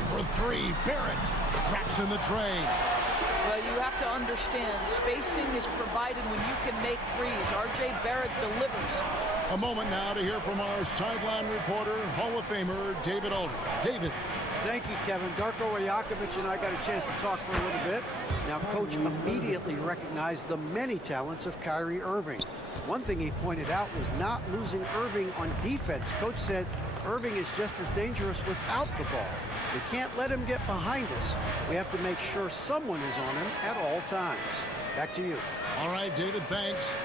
For three, Barrett traps in the train. Well, you have to understand, spacing is provided when you can make threes. R.J. Barrett delivers. A moment now to hear from our sideline reporter, Hall of Famer David Aldridge. David. Thank you, Kevin. Darko Rajakovic and I got a chance to talk for a little bit. Now, Coach immediately recognized the many talents of Kyrie Irving. One thing he pointed out was not losing Irving on defense. Coach said Irving is just as dangerous without the ball. We can't let him get behind us. We have to make sure someone is on him at all times. Back to you. All right, David, thanks.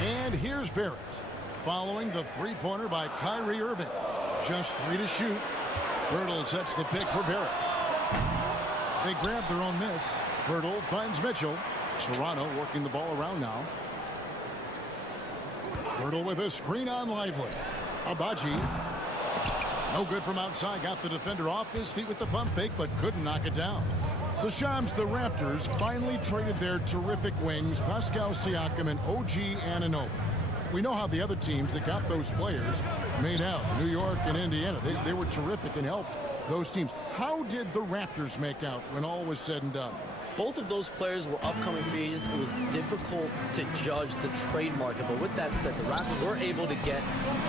And here's Barrett, following the three-pointer by Kyrie Irving. Just 3 to shoot. Birtle sets the pick for Barrett. They grab their own miss. Birtle finds Mitchell. Toronto working the ball around now. Birtle with a screen on Lively. Abaji. No good from outside. Got the defender off his feet with the pump fake, but couldn't knock it down. So Shams, the Raptors finally traded their terrific wings, Pascal Siakam and OG Anunoby. We know how the other teams that got those players made out. New York and Indiana, they were terrific and helped those teams. How did the Raptors make out when all was said and done? Both of those players were upcoming free agents. It was difficult to judge the trade market. But with that said, the Raptors were able to get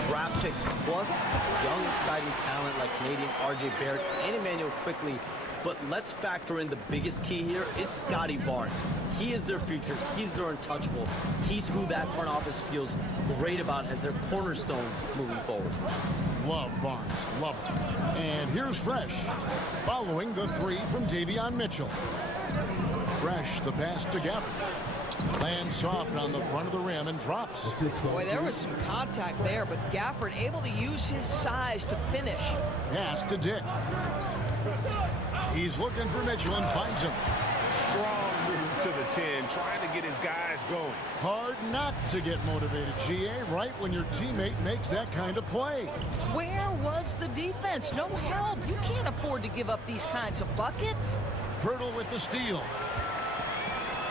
draft picks plus young, exciting talent like Canadian R.J. Barrett and Emmanuel Quickley. But let's factor in the biggest key here. It's Scotty Barnes. He is their future. He's their untouchable. He's who that front office feels great about as their cornerstone moving forward. Love Barnes. Love him. And here's Fresh, following the three from Davion Mitchell. Fresh, the pass to Gafford. Lands soft on the front of the rim and drops. Boy, there was some contact there, but Gafford able to use his size to finish. Pass to Dick. He's looking for Mitchell and finds him. Strong move to the 10, trying to get his guys going. Hard not to get motivated, GA, right when your teammate makes that kind of play. Where was the defense? No help. You can't afford to give up these kinds of buckets. Pirtle with the steal.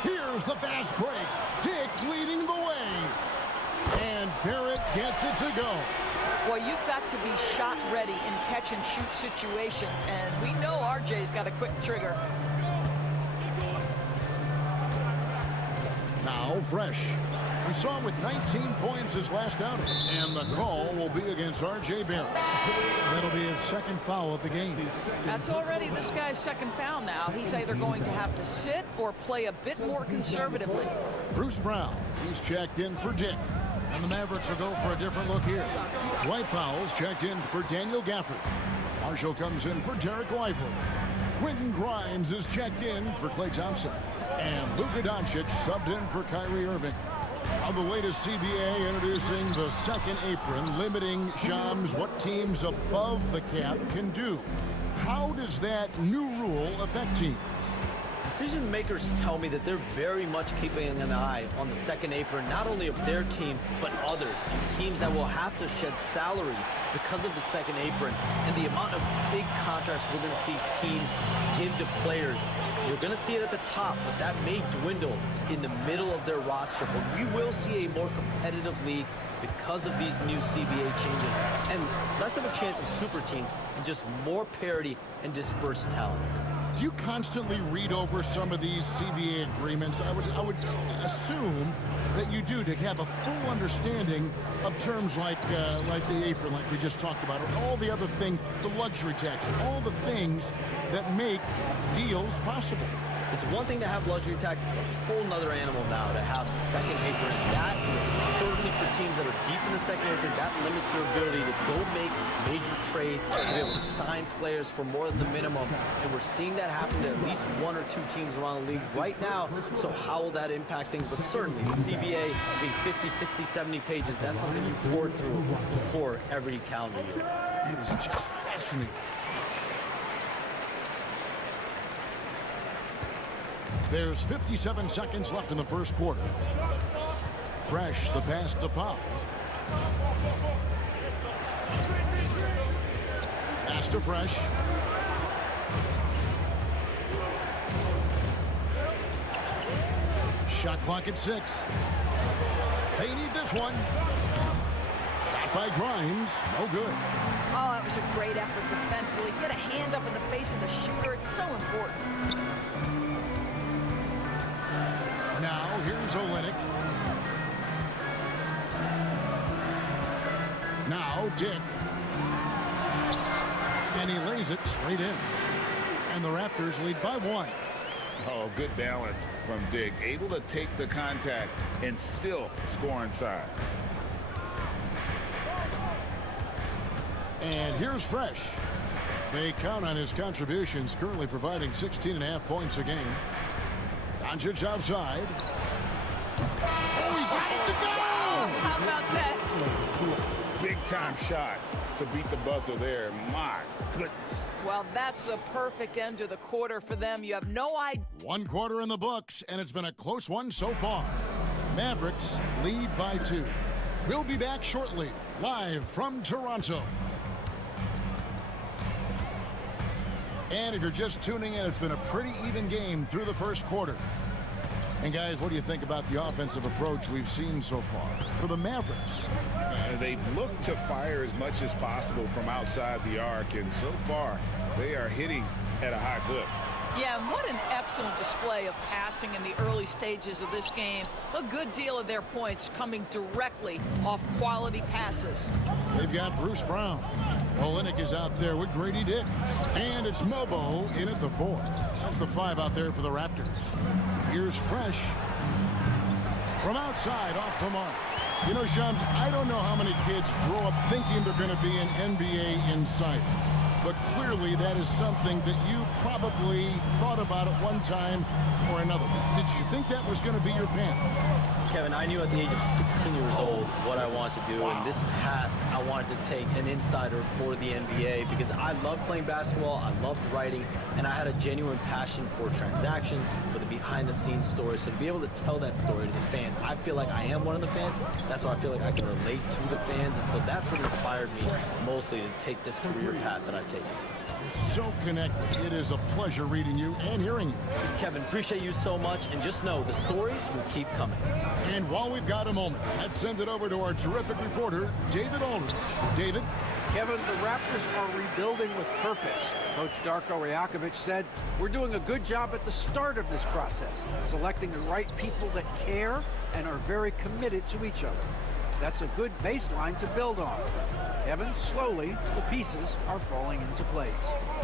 Here's the fast break. Dick leading the way. And Barrett gets it to go. Well, you've got to be shot ready in catch-and-shoot situations, and we know RJ's got a quick trigger. Now Fresh. We saw him with 19 points his last outing, and the call will be against R.J. Barrett. That'll be his second foul of the game. That's already this guy's second foul now. He's either going to have to sit or play a bit more conservatively. Bruce Brown, he's checked in for Dick. And the Mavericks will go for a different look here. Dwight Powell's checked in for Daniel Gafford. Marshall comes in for Derek Lively. Quentin Grimes is checked in for Klay Thompson. And Luka Doncic subbed in for Kyrie Irving. On the latest CBA introducing the second apron, limiting Shams what teams above the cap can do. How does that new rule affect teams? Decision makers tell me that they're very much keeping an eye on the second apron, not only of their team, but others, and teams that will have to shed salary because of the second apron and the amount of big contracts we're going to see teams give to players. You're going to see it at the top, but that may dwindle in the middle of their roster. But we will see a more competitive league because of these new CBA changes, and less of a chance of super teams and just more parity and dispersed talent. Do you constantly read over some of these CBA agreements? I would assume that you do, to have a full understanding of terms like the apron, like we just talked about, or all the other things, the luxury tax, all the things that make deals possible. It's one thing to have luxury tax. It's a whole nother animal now to have the second apron. That, certainly for teams that are deep in the second apron, that limits their ability to go make major trades, to be able to sign players for more than the minimum. And we're seeing that happen to at least one or two teams around the league right now. So how will that impact things? But certainly the CBA being 50, 60, 70 pages, that's something you pour through before every calendar year. It is just fascinating. There's 57 seconds left in the first quarter. Fresh, the pass to Powell. Pass to Fresh. Shot clock at 6. They need this one. Shot by Grimes. No good. Oh, that was a great effort defensively. Get a hand up in the face of the shooter. It's so important. Now, here's Olynyk. Now, Dick. And he lays it straight in. And the Raptors lead by 1. Oh, good balance from Dick. Able to take the contact and still score inside. And here's Fresh. They count on his contributions, currently providing 16.5 points a game. Doncic outside. Oh, he got it to go! How about that? Big time shot to beat the buzzer there. My goodness. Well, that's the perfect end to the quarter for them. You have no idea. 1 quarter in the books, and it's been a close one so far. Mavericks lead by 2. We'll be back shortly, live from Toronto. And if you're just tuning in, it's been a pretty even game through the first quarter. And guys, what do you think about the offensive approach we've seen so far for the Mavericks? They've looked to fire as much as possible from outside the arc, and so far they are hitting at a high clip. Yeah, and what an excellent display of passing in the early stages of this game. A good deal of their points coming directly off quality passes. They've got Bruce Brown. Olynyk is out there with Grady Dick. And it's Mobo in at the 4. That's the 5 out there for the Raptors. Here's Fresh. From outside, off the mark. You know, Shams, I don't know how many kids grow up thinking they're going to be an NBA insider. But clearly that is something that you probably thought about at one time or another. Did you think that was going to be your path? Kevin, I knew at the age of 16 years old what I wanted to do, and this path I wanted to take an insider for the NBA because I loved playing basketball, I loved writing, and I had a genuine passion for transactions, for the behind-the-scenes stories. So to be able to tell that story to the fans, I feel like I am one of the fans. That's why I feel like I can relate to the fans, and so that's what inspired me mostly to take this career path that I've taken. You're so connected. It is a pleasure reading you and hearing you. Kevin, appreciate you so much, and just know the stories will keep coming. And while we've got a moment, let's send it over to our terrific reporter, David Aldridge. David? Kevin, the Raptors are rebuilding with purpose. Coach Darko Rajakovic said, we're doing a good job at the start of this process, selecting the right people that care and are very committed to each other. That's a good baseline to build on. Kevin, slowly, the pieces are falling into place.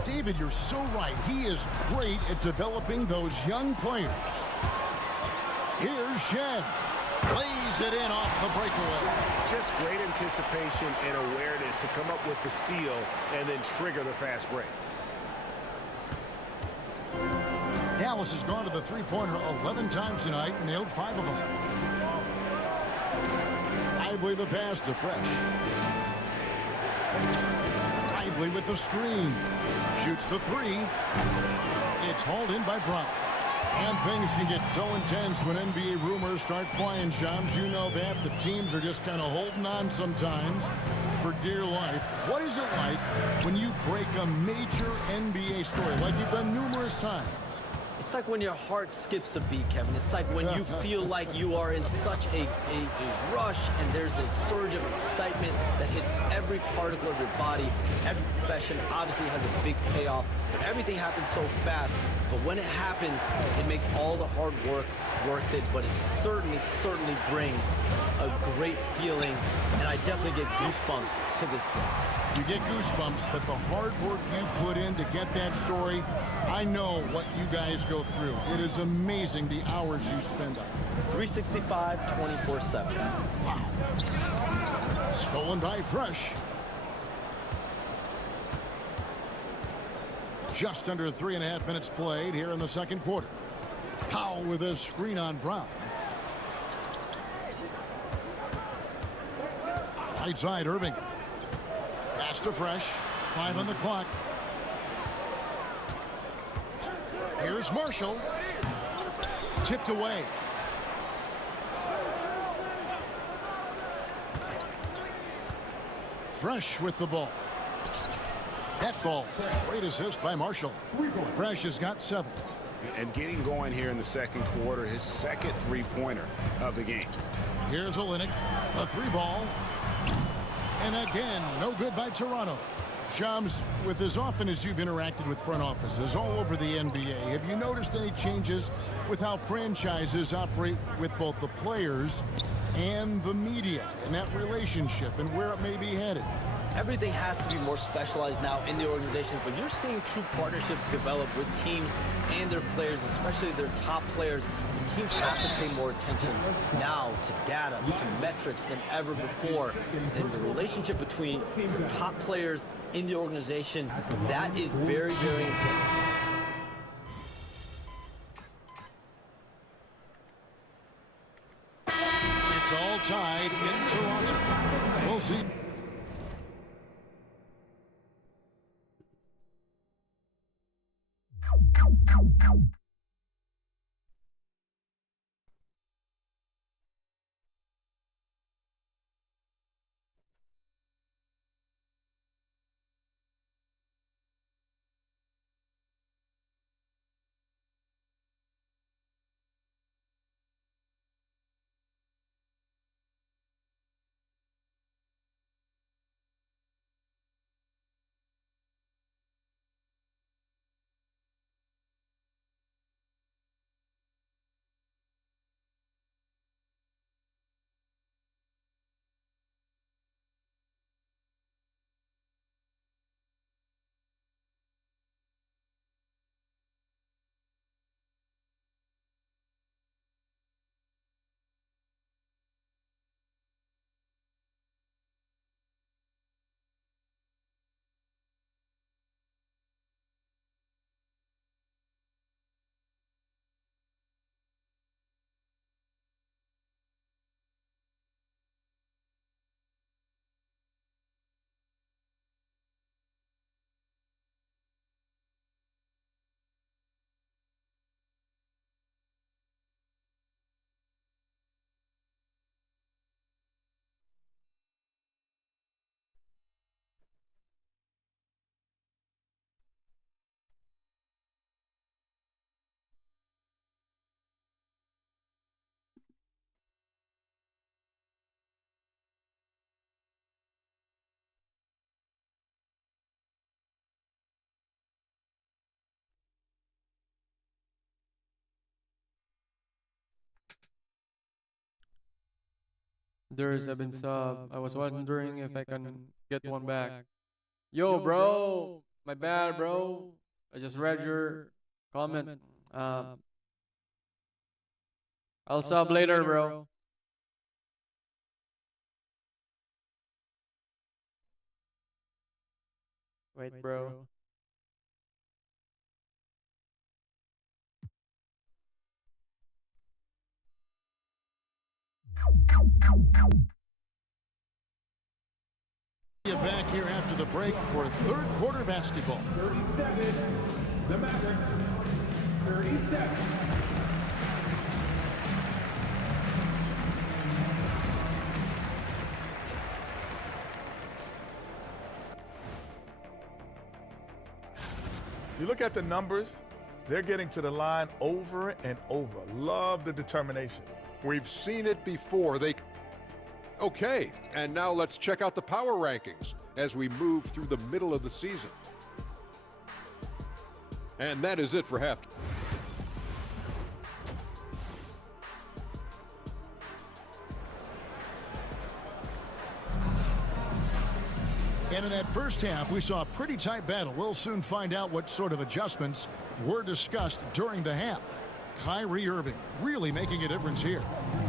David, you're so right. He is great at developing those young players. Here's Shen. Plays it in off the breakaway. Just great anticipation and awareness to come up with the steal and then trigger the fast break. Dallas has gone to the three-pointer 11 times tonight and nailed 5 of them. Lively the pass to Fresh. Lively with the screen. Shoots the 3. It's hauled in by Brown. And things can get so intense when NBA rumors start flying, Shams. You know that. The teams are just kind of holding on sometimes for dear life. What is it like when you break a major NBA story like you've done numerous times? It's like when your heart skips a beat, Kevin. It's like when you feel like you are in such a rush and there's a surge of excitement that hits every particle of your body. Every profession obviously has a big payoff, but everything happens so fast. But when it happens, it makes all the hard work worth it, but it certainly brings a great feeling, and I definitely get goosebumps to this day. You get goosebumps, but the hard work you put in to get that story, I know what you guys go through. It is amazing the hours you spend on it. 365, 24/7. Wow. Stolen by Fresh. Just under 3.5 minutes played here in the second quarter. Powell with a screen on Brown. Right side, Irving. Pass to Fresh. 5 on the clock. Here's Marshall. Tipped away. Fresh with the ball. That ball. Great assist by Marshall. Fresh has got 7. And getting going here in the second quarter, his second three-pointer of the game. Here's Olynyk. A 3-ball. And again, no good by Toronto. Shams, with as often as you've interacted with front offices all over the NBA, have you noticed any changes with how franchises operate with both the players and the media and that relationship and where it may be headed? Everything has to be more specialized now in the organization, but you're seeing true partnerships develop with teams and their players, especially their top players. The teams have to pay more attention now to data, to metrics than ever before. And the relationship between top players in the organization, that is very, very important. It's all tied in Toronto. We'll see. There's a been sub. I was wondering if I can get one back. Yo, bro. My bad, bro. I just read your comment. I'll sub later, bro. Wait, bro. Back here after the break for third quarter basketball. 37, the Mavericks. 37. You look at the numbers, they're getting to the line over and over. Love the determination. We've seen it before. Okay, and now let's check out the power rankings as we move through the middle of the season. And that is it for halftime. And in that first half, we saw a pretty tight battle. We'll soon find out what sort of adjustments were discussed during the half. Kyrie Irving really making a difference here.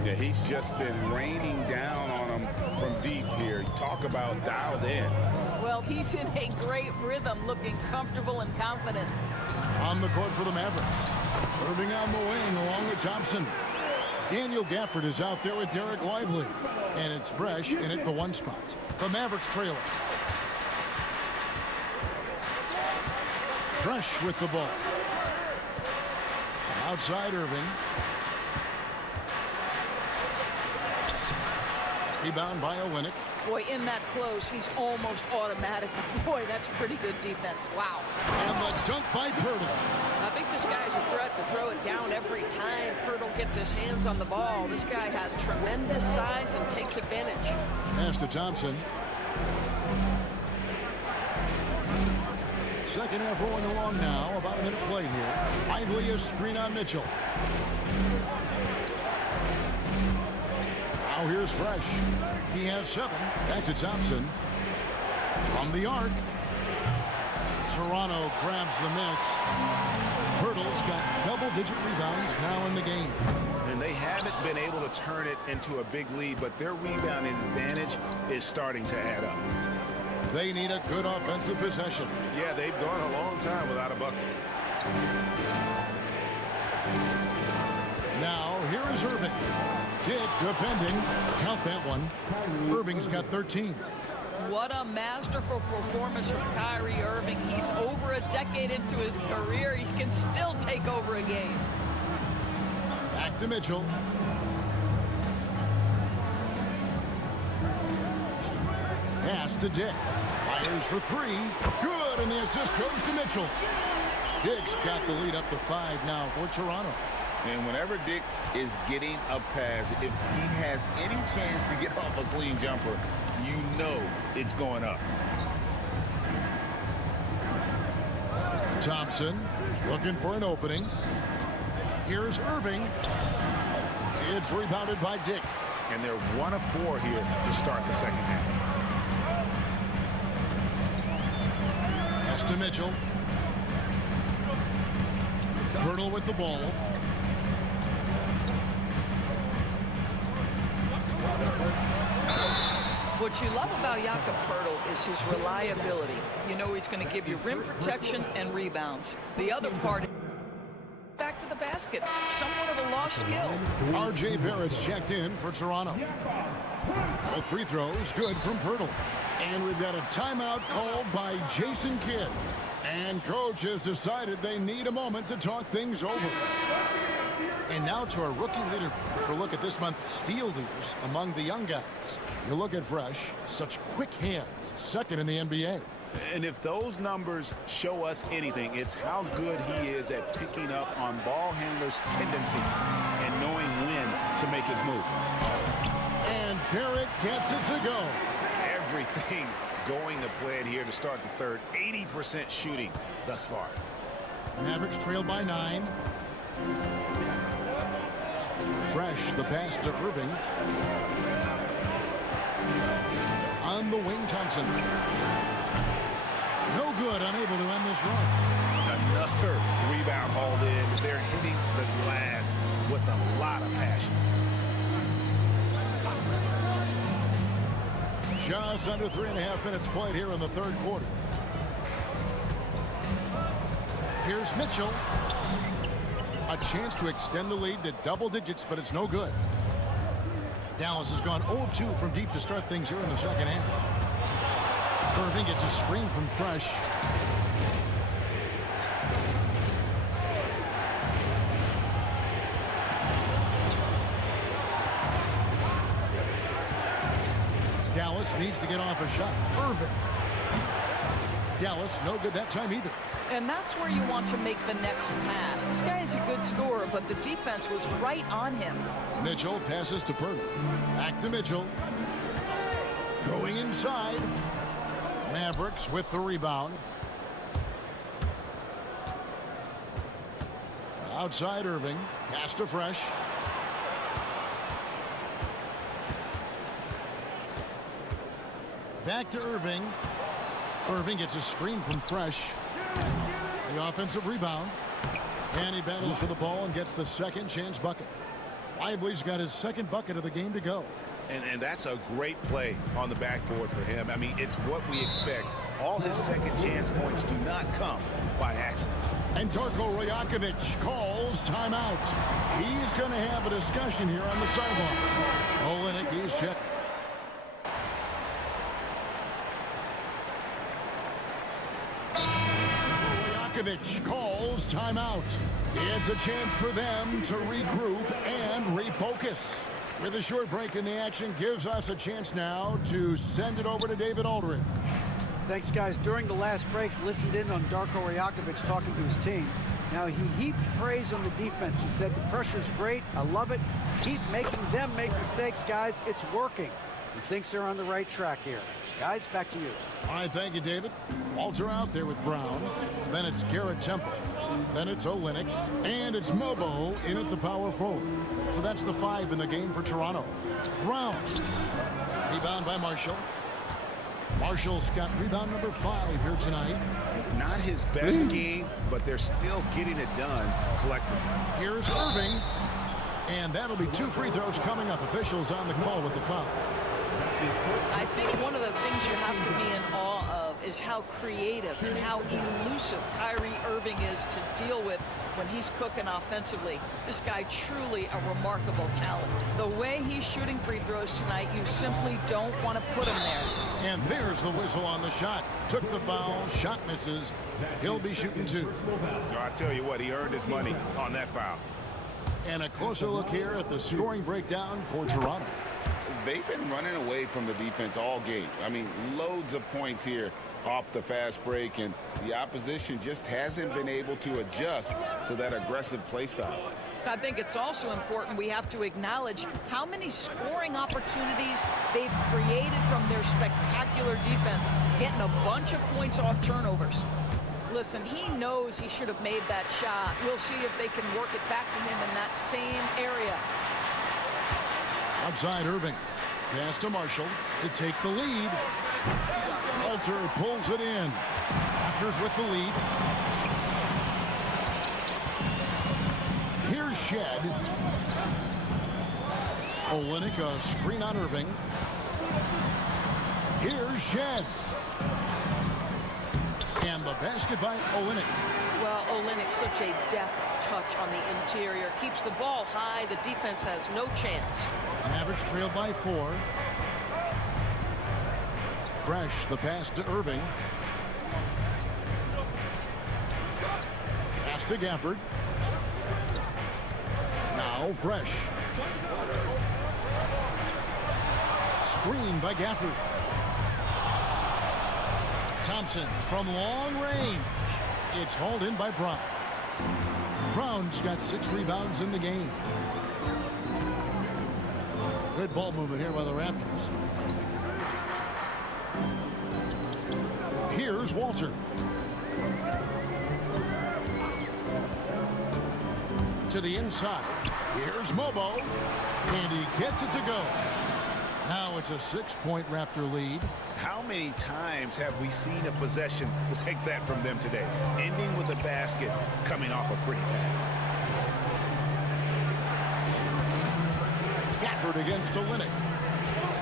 Yeah, he's just been raining down on him from deep here. Talk about dialed in. Well, he's in a great rhythm, looking comfortable and confident. On the court for the Mavericks. Irving on the wing along with Thompson. Daniel Gafford is out there with Derek Lively. And it's Fresh in at the 1 spot. The Mavericks trailer. Fresh with the ball. Outside Irving. Rebound by Olynyk. Boy, in that close, he's almost automatic. Boy, that's pretty good defense. Wow. And the dunk by Poeltl. I think this guy's a threat to throw it down every time Poeltl gets his hands on the ball. This guy has tremendous size and takes advantage. Pass to Thompson. Second half rolling along now. About a minute play here. Lively a screen on Mitchell. Now here's Fresh. He has 7. Back to Thompson. From the arc. Toronto grabs the miss. Poeltl's got double-digit rebounds now in the game. And they haven't been able to turn it into a big lead, but their rebounding advantage is starting to add up. They need a good offensive possession. Yeah, they've gone a long time without a bucket. Now, here is Irving. Dick defending. Count that one. Irving's got 13. What a masterful performance from Kyrie Irving. He's over a decade into his career. He can still take over a game. Back to Mitchell. Pass to Dick. Fires for 3. Good, and the assist goes to Mitchell. Dick's got the lead up to 5 now for Toronto. And whenever Dick is getting a pass, if he has any chance to get off a clean jumper, you know it's going up. Thompson looking for an opening. Here's Irving. It's rebounded by Dick. And they're 1 of 4 here to start the second half. Pass to Mitchell. Poeltl with the ball. What you love about Jakob Poeltl is his reliability. You know he's going to give you rim protection and rebounds. The other part, back to the basket. Somewhat of a lost skill. R.J. Barrett's checked in for Toronto. Both free throws good from Poeltl. And we've got a timeout called by Jason Kidd. And coach has decided they need a moment to talk things over. And now to our rookie leader for a look at this month's steal leaders among the young guys. You look at Fresh, such quick hands, second in the NBA. And if those numbers show us anything, it's how good he is at picking up on ball handlers' tendencies and knowing when to make his move. And Barrett gets it to go. Everything going to plan here to start the third. 80% shooting thus far. Mavericks trail by 9. Fresh, the pass to Irving. On the wing, Thompson. No good, unable to end this run. Another rebound hauled in. They're hitting the glass with a lot of passion. Just under 3.5 minutes played here in the third quarter. Here's Mitchell. A chance to extend the lead to double digits, but it's no good. Dallas has gone 0 of 2 from deep to start things here in the second half. Irving gets a screen from Fresh. Dallas needs to get off a shot. Irving. Dallas, no good that time either. And that's where you want to make the next pass. This guy is a good scorer, but the defense was right on him. Mitchell passes to Poeltl. Back to Mitchell. Going inside. Mavericks with the rebound. Outside Irving. Pass to Fresh. Back to Irving. Irving gets a screen from Fresh. The offensive rebound. And he battles for the ball and gets the second chance bucket. Lively's got his second bucket of the game to go. And that's a great play on the backboard for him. I mean, it's what we expect. All his second chance points do not come by accident. And Darko Rajakovic calls timeout. He's going to have a discussion here on the sideline. Olynyk, he's checked. Rajakovic calls timeout. It's a chance for them to regroup and refocus. With a short break in the action, gives us a chance now to send it over to David Aldridge. Thanks, guys. During the last break, listened in on Darko Rajakovic talking to his team. Now, he heaped praise on the defense. He said, the pressure's great. I love it. Keep making them make mistakes, guys. It's working. He thinks they're on the right track here. Guys, back to you. All right, thank you, David. Walter out there with Brown. Then it's Garrett Temple. Then it's Olynyk. And it's Mobo in at the power forward. So that's the 5 in the game for Toronto. Brown. Rebound by Marshall. Marshall's got rebound number 5 here tonight. Not his best game, but they're still getting it done collectively. Here's Irving. And that'll be 2 free throws coming up. Officials on the call with the foul. I think one of the things you have to be in awe of is how creative and how elusive Kyrie Irving is to deal with when he's cooking offensively. This guy truly a remarkable talent. The way he's shooting free throws tonight, you simply don't want to put him there. And there's the whistle on the shot. Took the foul, shot misses. He'll be shooting 2. I tell you what, he earned his money on that foul. And a closer look here at the scoring breakdown for Toronto. They've been running away from the defense all game. I mean, loads of points here off the fast break, and the opposition just hasn't been able to adjust to that aggressive play style. I think it's also important we have to acknowledge how many scoring opportunities they've created from their spectacular defense, getting a bunch of points off turnovers. Listen, he knows he should have made that shot. We'll see if they can work it back to him in that same area. Outside Irving. Pass to Marshall to take the lead. Walter pulls it in. Raptors with the lead. Here's Shed. Olynyk, a screen on Irving. Here's Shed. And the basket by Olynyk. Well, Olynyk, such a deft touch on the interior. Keeps the ball high. The defense has no chance. Mavericks trailed by 4. Fresh, the pass to Irving. Pass to Gafford. Now Fresh. Screen by Gafford. Thompson from long range. It's hauled in by Brown. Brown's got 6 rebounds in the game. Good ball movement here by the Raptors. Here's Walter. To the inside. Here's Mobo. And he gets it to go. Now it's a 6-point Raptor lead. How many times have we seen a possession like that from them today? Ending with a basket, coming off a pretty pass. Gafford against Olynyk.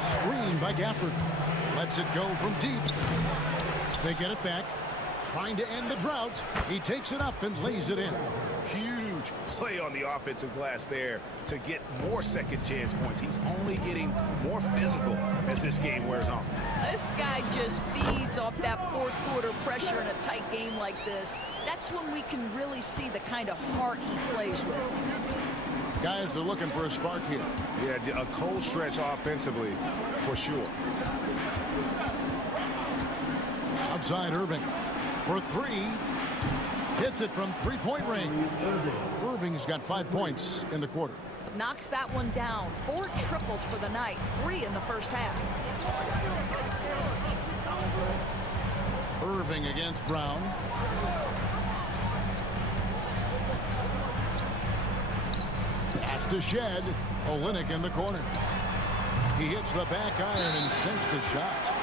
Screen by Gafford. Lets it go from deep. They get it back. Trying to end the drought. He takes it up and lays it in. Huge play on the offensive glass there to get more second chance points. He's only getting more physical as this game wears on. This guy just feeds off that fourth quarter pressure in a tight game like this. That's when we can really see the kind of heart he plays with. Guys are looking for a spark here. Yeah, a cold stretch offensively for sure. Outside Irving for 3. Hits it from 3-point range. Irving's got 5 points in the quarter. Knocks that one down. 4 triples for the night. 3 in the first half. Irving against Brown. Pass to Shed. Olynyk in the corner. He hits the back iron and sinks the shot.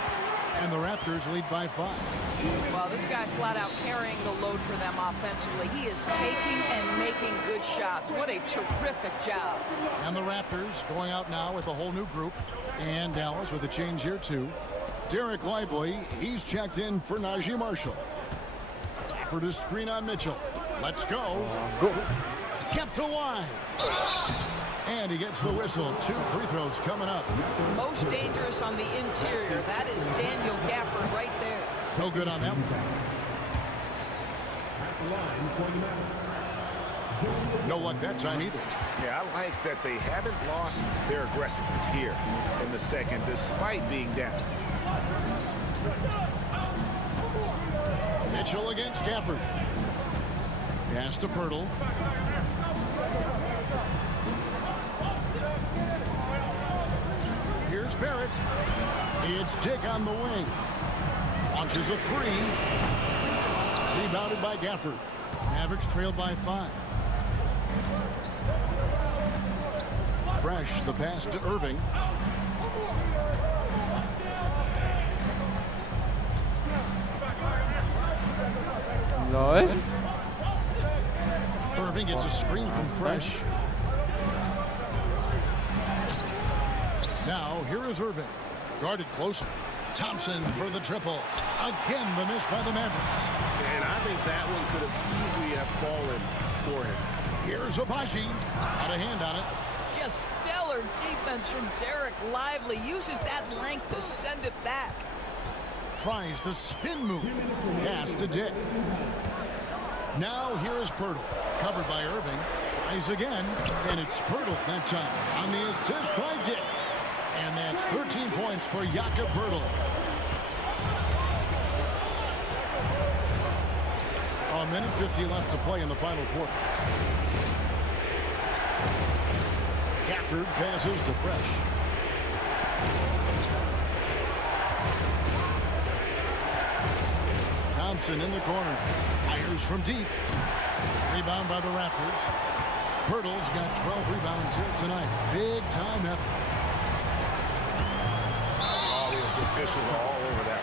And the Raptors lead by 5. Well, this guy flat out carrying the load for them offensively. He is taking and making good shots. What a terrific job. And the Raptors going out now with a whole new group. And Dallas with a change here too. Derek Lively, he's checked in for Najee Marshall. For the screen on Mitchell. Let's go. Kept alive. And he gets the whistle. 2 free throws coming up. Most dangerous on the interior. That is Daniel Gafford right there. No good on that one. At the line for the Mavericks, No luck that time either. Yeah, I like that they haven't lost their aggressiveness here in the second, despite being down. Mitchell against Gafford. Pass to Pirtle. Here's Barrett. It's Dick on the wing. Launches a three. Rebounded by Gafford. Mavericks trailed by 5. Fresh, the pass to Irving. No. Irving gets a screen from Fresh. Now, here is Irving. Guarded closer. Thompson for the triple. Again, the miss by the Mavericks. And I think that one could have easily have fallen for him. Here's Abaji. Got a hand on it. Just stellar defense from Derek Lively. Uses that length to send it back. Tries the spin move. Pass to Dick. Now here is Pirtle. Covered by Irving. Tries again. And it's Pirtle that time on the assist by Dick. And that's 13 points for Jakob Pirtle. A minute 50 left to play in the final quarter. Gafford passes to Fresh. Thompson in the corner. Fires from deep. Rebound by the Raptors. Pirtle's got 12 rebounds here tonight. Big time effort. All the officials are all over that.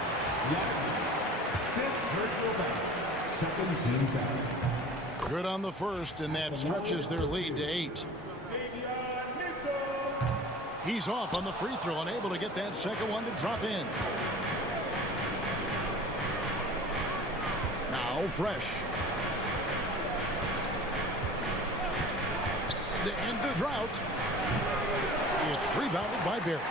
Second team foul. Good on the first, and that stretches their lead to 8. He's off on the free throw, unable to get that second one to drop in. Now Fresh. To end the drought. It's rebounded by Barrett.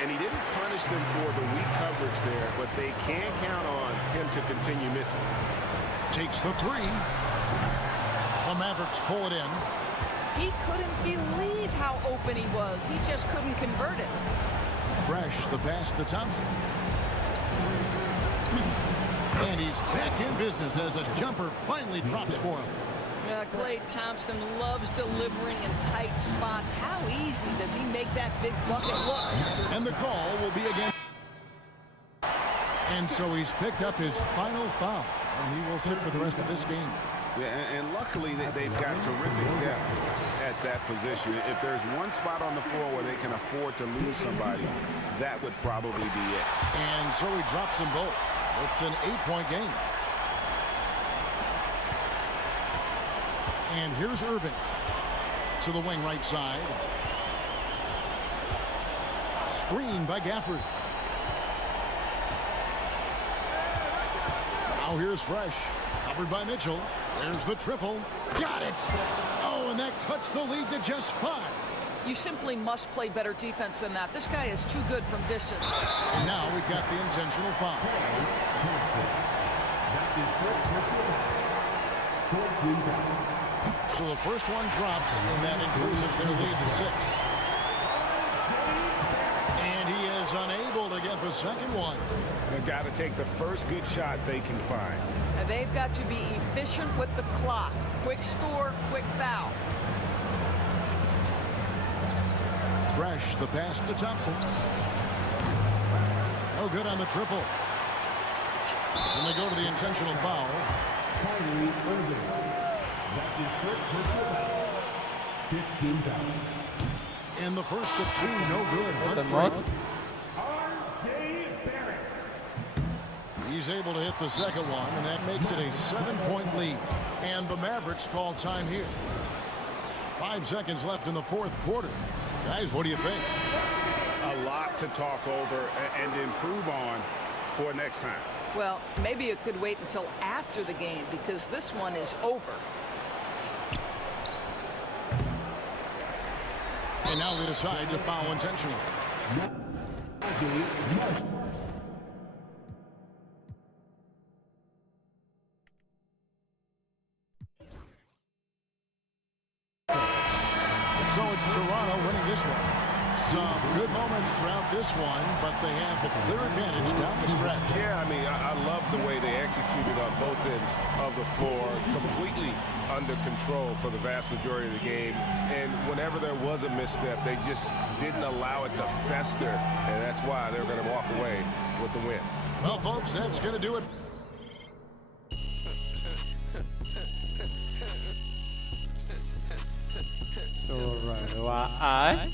And he didn't punish them for the weak coverage there, but they can count on him to continue missing. Takes the three. The Mavericks pull it in. He couldn't believe how open he was. He just couldn't convert it. Fresh, the pass to Thompson. And he's back in business as a jumper finally drops for him. Klay Thompson loves delivering in tight spots. How easy does he make that big bucket look? And the call will be against. And so he's picked up his final foul. And he will sit for the rest of this game. Yeah, and luckily they've got terrific depth at that position. If there's one spot on the floor where they can afford to lose somebody, that would probably be it. And so he drops them both. It's an 8-point game. And here's Irving to the wing right side. Screen by Gafford. Now here's Fresh. Covered by Mitchell. There's the triple. Got it. Oh, and that cuts the lead to just 5. You simply must play better defense than that. This guy is too good from distance. And now we've got the intentional foul. That is first personal foul. So the first one drops, and that increases their lead to 6. And he is unable to get the second one. They've got to take the first good shot they can find. And they've got to be efficient with the clock. Quick score, quick foul. Fresh, the pass to Thompson. No good on the triple. And they go to the intentional foul. Kyrie Irving. That is first personal foul. 15 foul. And the first of 2, no good. R.J. Barrett. He's able to hit the second one, and that makes it a 7-point lead. And the Mavericks call time here. 5 seconds left in the fourth quarter. Guys, what do you think? A lot to talk over and improve on for next time. Well, maybe it could wait until after the game because this one is over. And now they decide to foul intentionally. Toronto winning this one. Some good moments throughout this one, but they had the clear advantage down the stretch. Yeah, I mean, I love the way they executed on both ends of the floor, completely under control for the vast majority of the game. And whenever there was a misstep, they just didn't allow it to fester, and that's why they're going to walk away with the win. Well, folks, that's going to do it. So, right, I.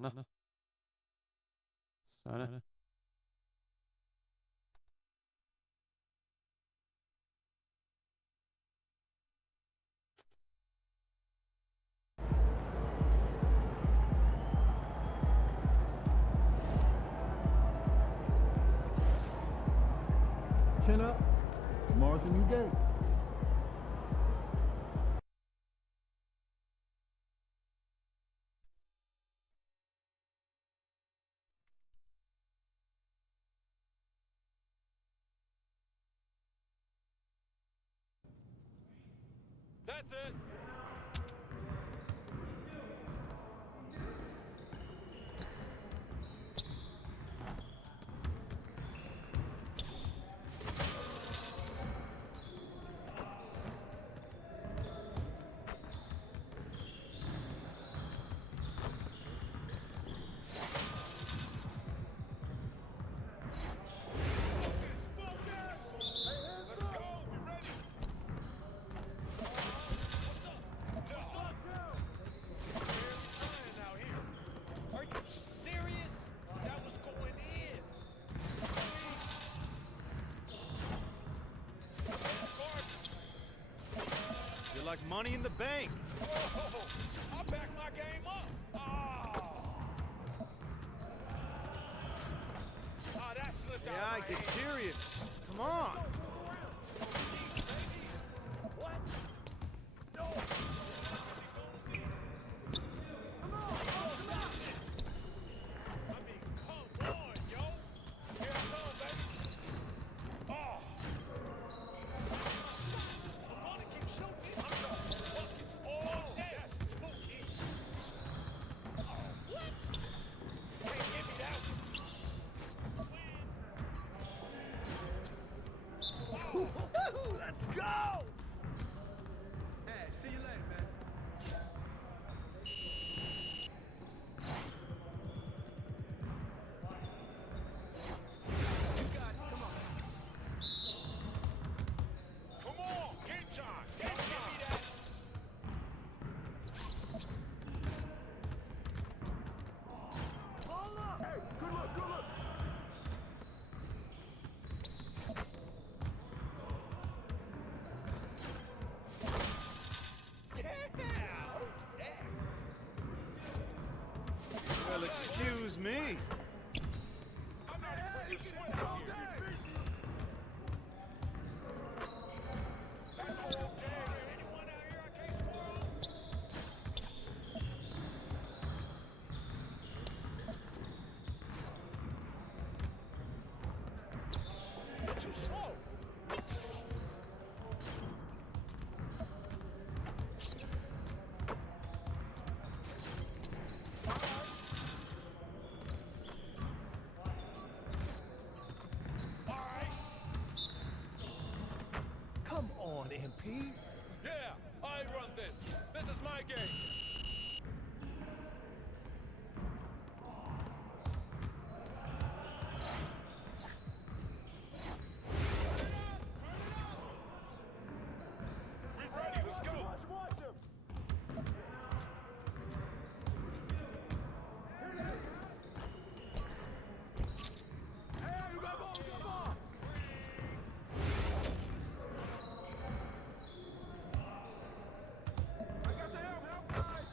No. Sana. Chin up. Tomorrow's a new day. That's it. Like money in the bank. Whoa, I back my game up. Oh, that slipped out. Yeah, get serious. Come on. What? No. Come on, stop this. I mean, come on, yo. Here I come, baby. Oh. The money keeps shooting. Let's go! Hey, see you later, man. You got it. Come on. Come on, game time. Give me that. Hold up. Hey, good look, good look. Well, excuse me. I'm not afraid to swing all day. Anyone out here I can't spoil? You're too slow. Come on, MP. Yeah, I run this. This is my game. We ready, let's go. Watch him. Hey, you got ball, you got ball. I got your help, help.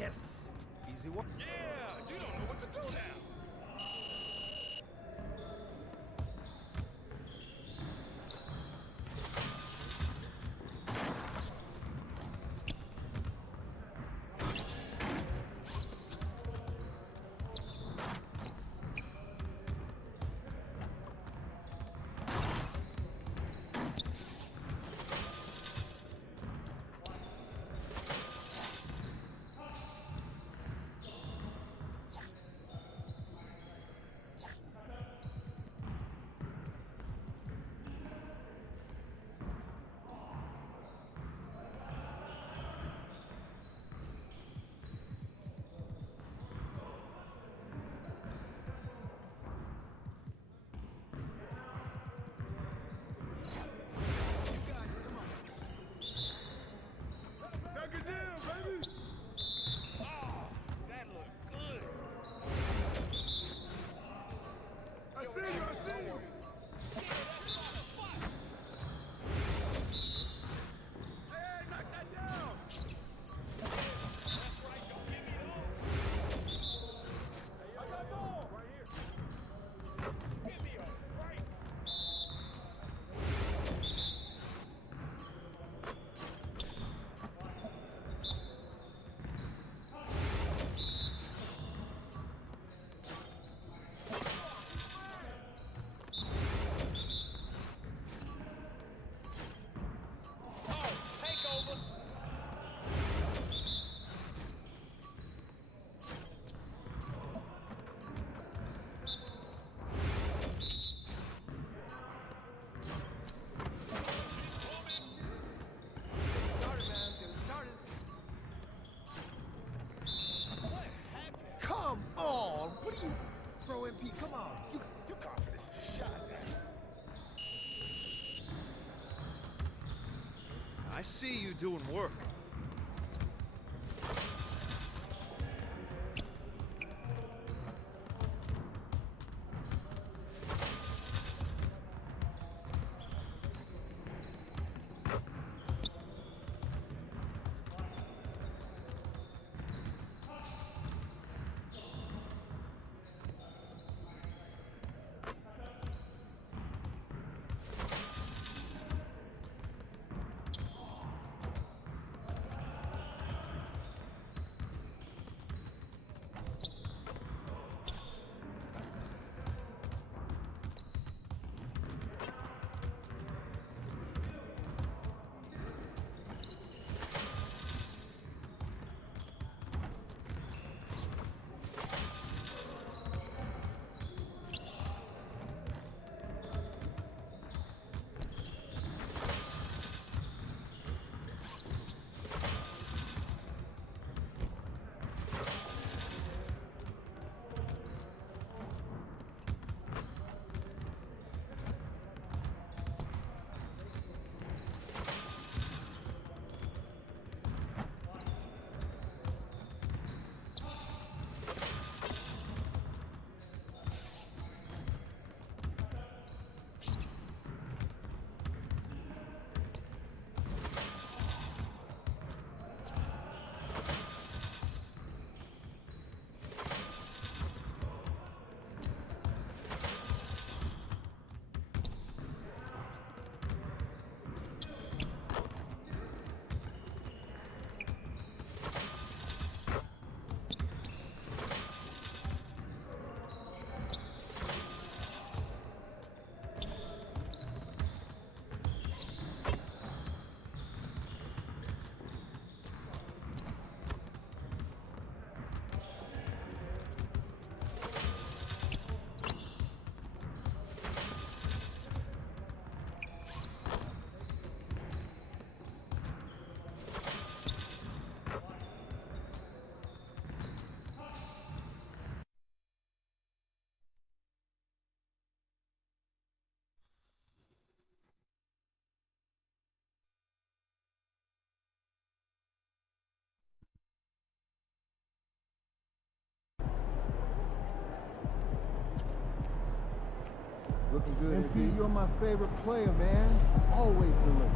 Yes. Easy one. Yeah, you don't know what to do now. Come on! What are you, Pro MP? Come on! Your confidence is shot. I see you doing work. Looking good, MP. You're my favorite player, man. Always deliver.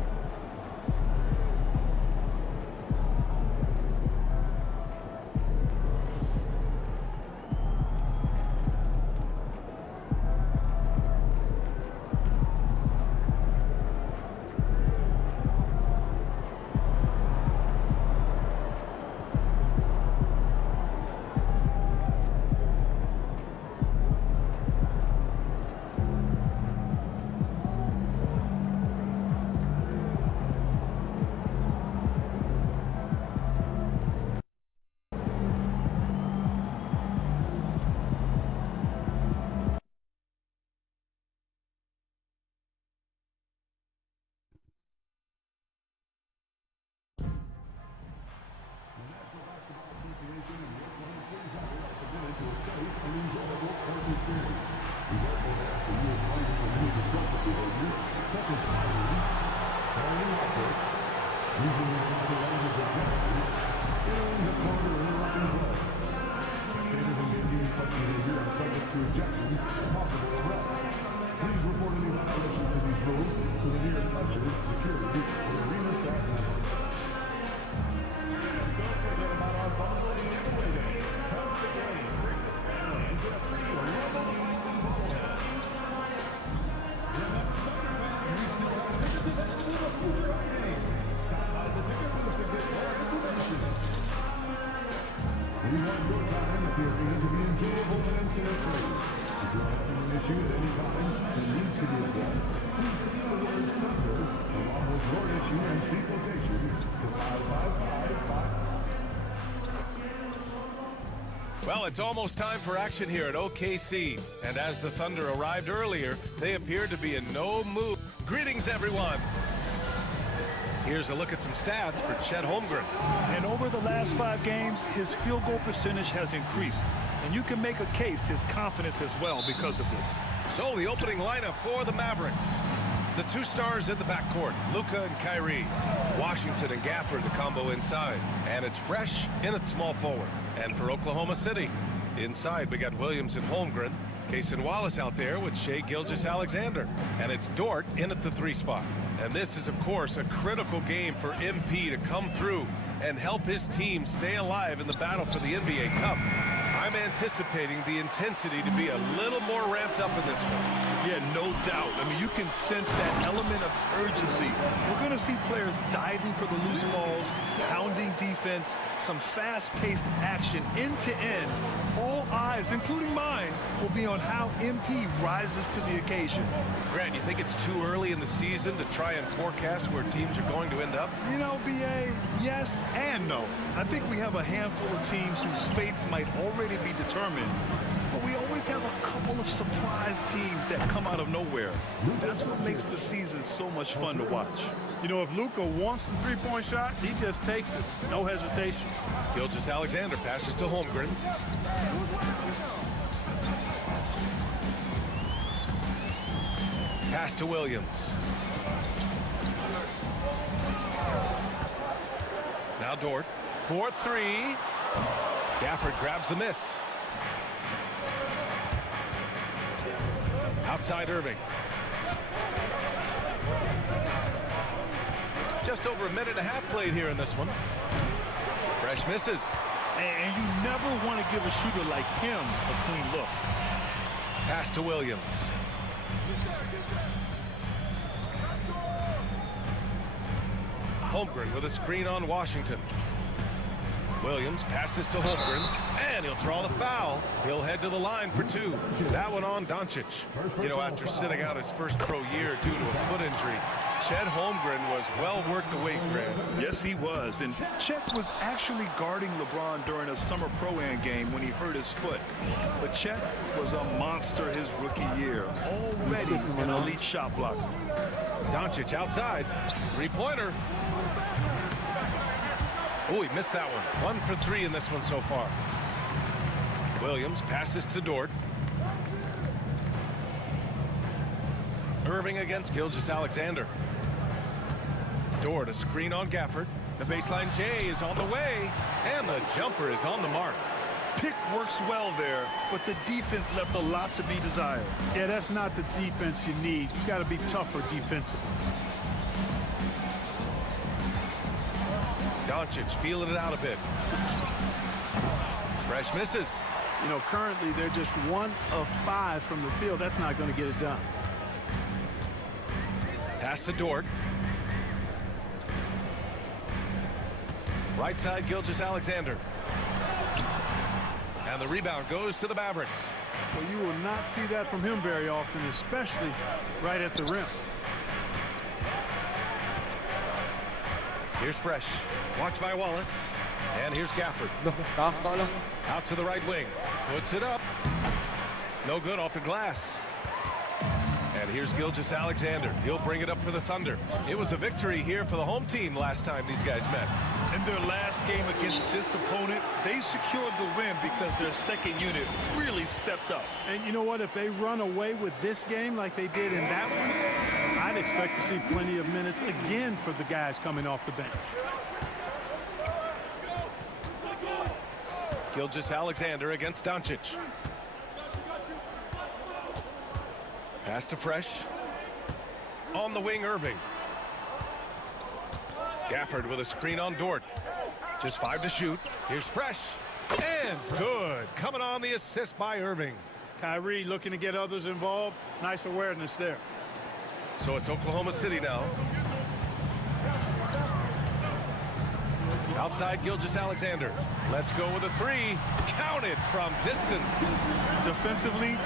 Well, it's almost time for action here at OKC. And as the Thunder arrived earlier, they appeared to be in no mood. Greetings, everyone. Here's a look at some stats for Chet Holmgren. And over the last 5 games, his field goal percentage has increased. And you can make a case his confidence as well because of this. So the opening lineup for the Mavericks. The 2 stars in the backcourt, Luka and Kyrie. Washington and Gafford, the combo inside. And it's Fresh in at small forward. And for Oklahoma City, inside we got Williams and Holmgren. Cason Wallace out there with Shai Gilgeous-Alexander. And it's Dort in at the 3 spot. And this is, of course, a critical game for MP to come through and help his team stay alive in the battle for the NBA Cup. I'm anticipating the intensity to be a little more ramped up in this one. Yeah, no doubt. I mean, you can sense that element of urgency. We're going to see players diving for the loose balls, pounding defense, some fast-paced action end-to-end. All eyes, including mine, will be on how MP rises to the occasion. Grant, you think it's too early in the season to try and forecast where teams are going to end up? You know, BA, yes and no. I think we have a handful of teams whose fates might already be determined. But we always have a couple of surprise teams that come out of nowhere. That's what makes the season so much fun to watch. You know, if Luka wants the three-point shot, he just takes it. No hesitation. Gilgeous-Alexander passes to Holmgren. Pass to Williams. Now Dort. 4-3. Gafford grabs the miss. Outside Irving. Just over a minute and a half played here in this one. Fresh misses. And you never want to give a shooter like him a clean look. Pass to Williams. Holmgren with a screen on Washington. Williams passes to Holmgren, and he'll draw the foul. He'll head to the line for 2. That one on Doncic. You know, after sitting out his first pro year due to a foot injury, Chet Holmgren was well worth the wait, Grant. Yes, he was. And Chet was actually guarding LeBron during a summer pro-am game when he hurt his foot. But Chet was a monster his rookie year, already an elite shot blocker. Doncic outside. 3-pointer. Oh, he missed that one. 1 for 3 in this one so far. Williams passes to Dort. Irving against Gilgeous-Alexander. Dort, a screen on Gafford. The baseline J is on the way, and the jumper is on the mark. pick works well there, but the defense left a lot to be desired. Yeah, that's not the defense you need. You got to be tougher defensively. Doncic feeling it out a bit. Fresh misses. You know, currently they're just 1 of 5 from the field. That's not going to get it done. Pass to Dort. Right side, Gilgeous-Alexander. And the rebound goes to the Mavericks. Well, you will not see that from him very often, especially right at the rim. Here's Fresh. Watched by Wallace. And here's Gafford. Out to the right wing. Puts it up. No good off the glass. And here's Gilgeous-Alexander. He'll bring it up for the Thunder. It was a victory here for the home team last time these guys met. In their last game against this opponent, they secured the win because their second unit really stepped up. And you know what? If they run away with this game like they did in that one, I'd expect to see plenty of minutes again for the guys coming off the bench. Gilgeous-Alexander against Doncic. Pass to Fresh. On the wing, Irving. Gafford with a screen on Dort. Just 5 to shoot. Here's Fresh. And good. Coming on the assist by Irving. Kyrie looking to get others involved. Nice awareness there. So it's Oklahoma City now. Outside Gilgeous-Alexander. Let's go with a 3. Counted from distance. Defensively, you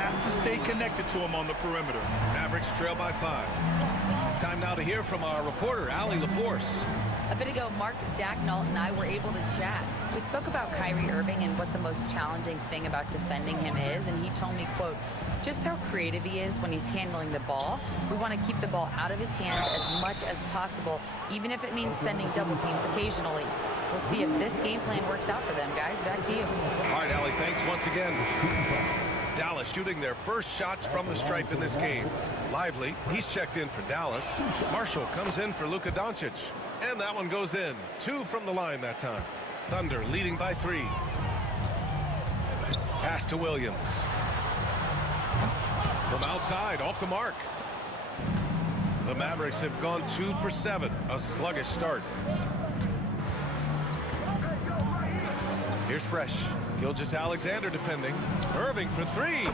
have to stay connected to him on the perimeter. Mavericks trail by 5. Time now to hear from our reporter, Allie LaForce. A bit ago, Mark Dacknault and I were able to chat. We spoke about Kyrie Irving and what the most challenging thing about defending him is, and he told me, quote, just how creative he is when he's handling the ball. We want to keep the ball out of his hands as much as possible, even if it means sending double teams occasionally. We'll see if this game plan works out for them, guys. Back to you. All right, Allie, thanks once again. Dallas shooting their first shots from the stripe in this game. Lively, he's checked in for Dallas. Marshall comes in for Luka Doncic. And that one goes in. 2 from the line that time. Thunder leading by 3. Pass to Williams. From outside, off the mark. The Mavericks have gone 2 for 7. A sluggish start. Here's Fresh. Gilgeous-Alexander defending. Irving for 3.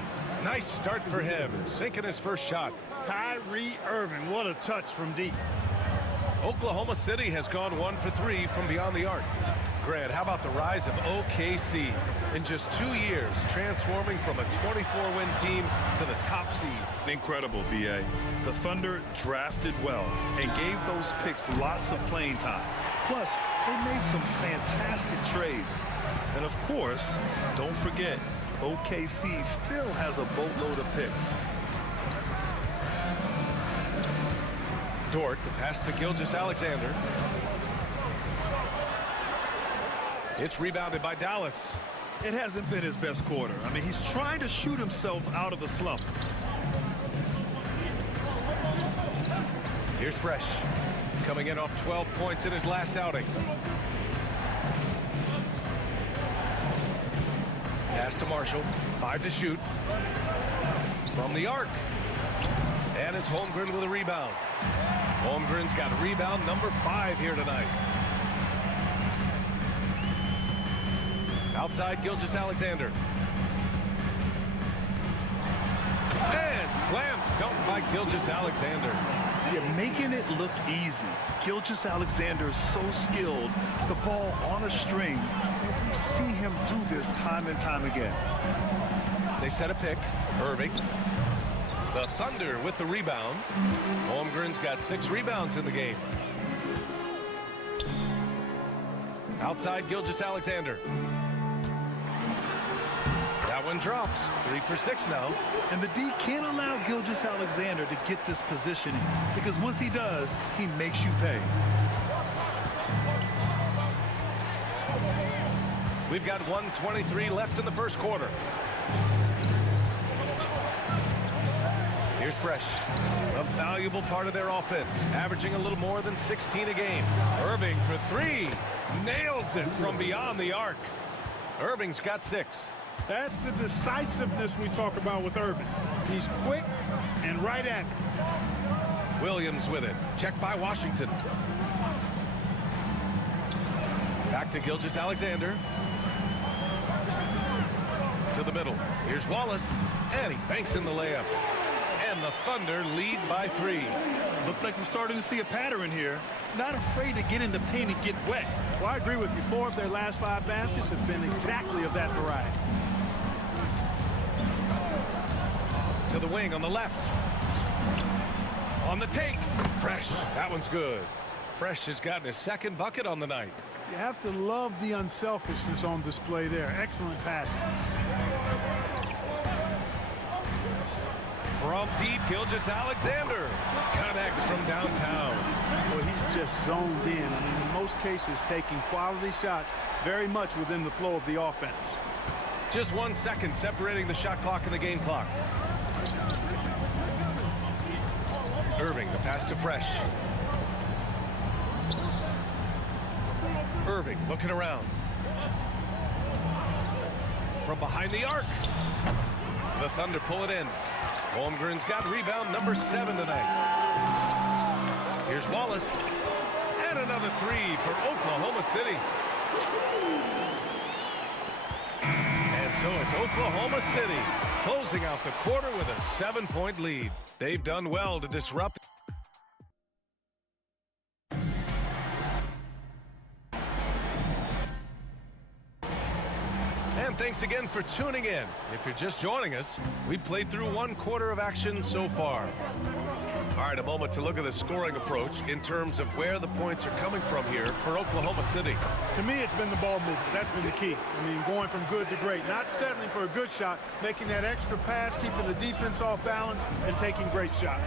Nice start for him. Sinking his first shot. Kyrie Irving, what a touch from deep. Oklahoma City has gone 1 for 3 from beyond the arc. Grant, how about the rise of OKC? In just 2 years, transforming from a 24-win team to the top seed. Incredible, B.A. The Thunder drafted well and gave those picks lots of playing time. Plus, they made some fantastic trades. And of course, don't forget, OKC still has a boatload of picks. Dort, the pass to Gilgeous-Alexander. It's rebounded by Dallas. It hasn't been his best quarter. I mean, he's trying to shoot himself out of the slump. Here's Fresh. Coming in off 12 points in his last outing. Pass to Marshall. 5 to shoot. From the arc. And it's Holmgren with a rebound. Holmgren's got rebound number 5 here tonight. Outside Gilgeous-Alexander. And slam dunk by Gilgeous-Alexander. Yeah, making it look easy. Gilgeous-Alexander is so skilled. The ball on a string. We see him do this time and time again. They set a pick. Irving. The Thunder with the rebound. Holmgren's got 6 rebounds in the game. Outside Gilgeous-Alexander. That one drops. 3 for 6 now. And the D can't allow Gilgeous-Alexander to get this positioning, because once he does, he makes you pay. We've got 1:23 left in the first quarter. Here's Fresh, a valuable part of their offense, averaging a little more than 16 a game. Irving for 3, nails it from beyond the arc. Irving's got 6. That's the decisiveness we talk about with Irving. He's quick and right at it. Williams with it. Checked by Washington. Back to Gilgeous-Alexander. To the middle. Here's Wallace. And he banks in the layup. And the Thunder lead by 3. Looks like we're starting to see a pattern here. Not afraid to get in the paint and get wet. Well, I agree with you. 4 of their last 5 baskets have been exactly of that variety. To the wing on the left. On the take. Fresh. That one's good. Fresh has gotten his 2nd bucket on the night. You have to love the unselfishness on display there. Excellent passing. From deep, Gilgeous-Alexander connects from downtown. Well, he's just zoned in. I mean, in most cases, taking quality shots very much within the flow of the offense. Just 1 second separating the shot clock and the game clock. Irving, the pass to Fresh. Irving looking around. From behind the arc. The Thunder pull it in. Holmgren's got rebound number 7 tonight. Here's Wallace. And another 3 for Oklahoma City. And so it's Oklahoma City closing out the quarter with a 7-point lead. They've done well to disrupt. And thanks again for tuning in. If you're just joining us, we played through 1 quarter of action so far. All right, a moment to look at the scoring approach in terms of where the points are coming from here for Oklahoma City. To me, it's been the ball movement. That's been the key. I mean, going from good to great. Not settling for a good shot, making that extra pass, keeping the defense off balance, and taking great shots.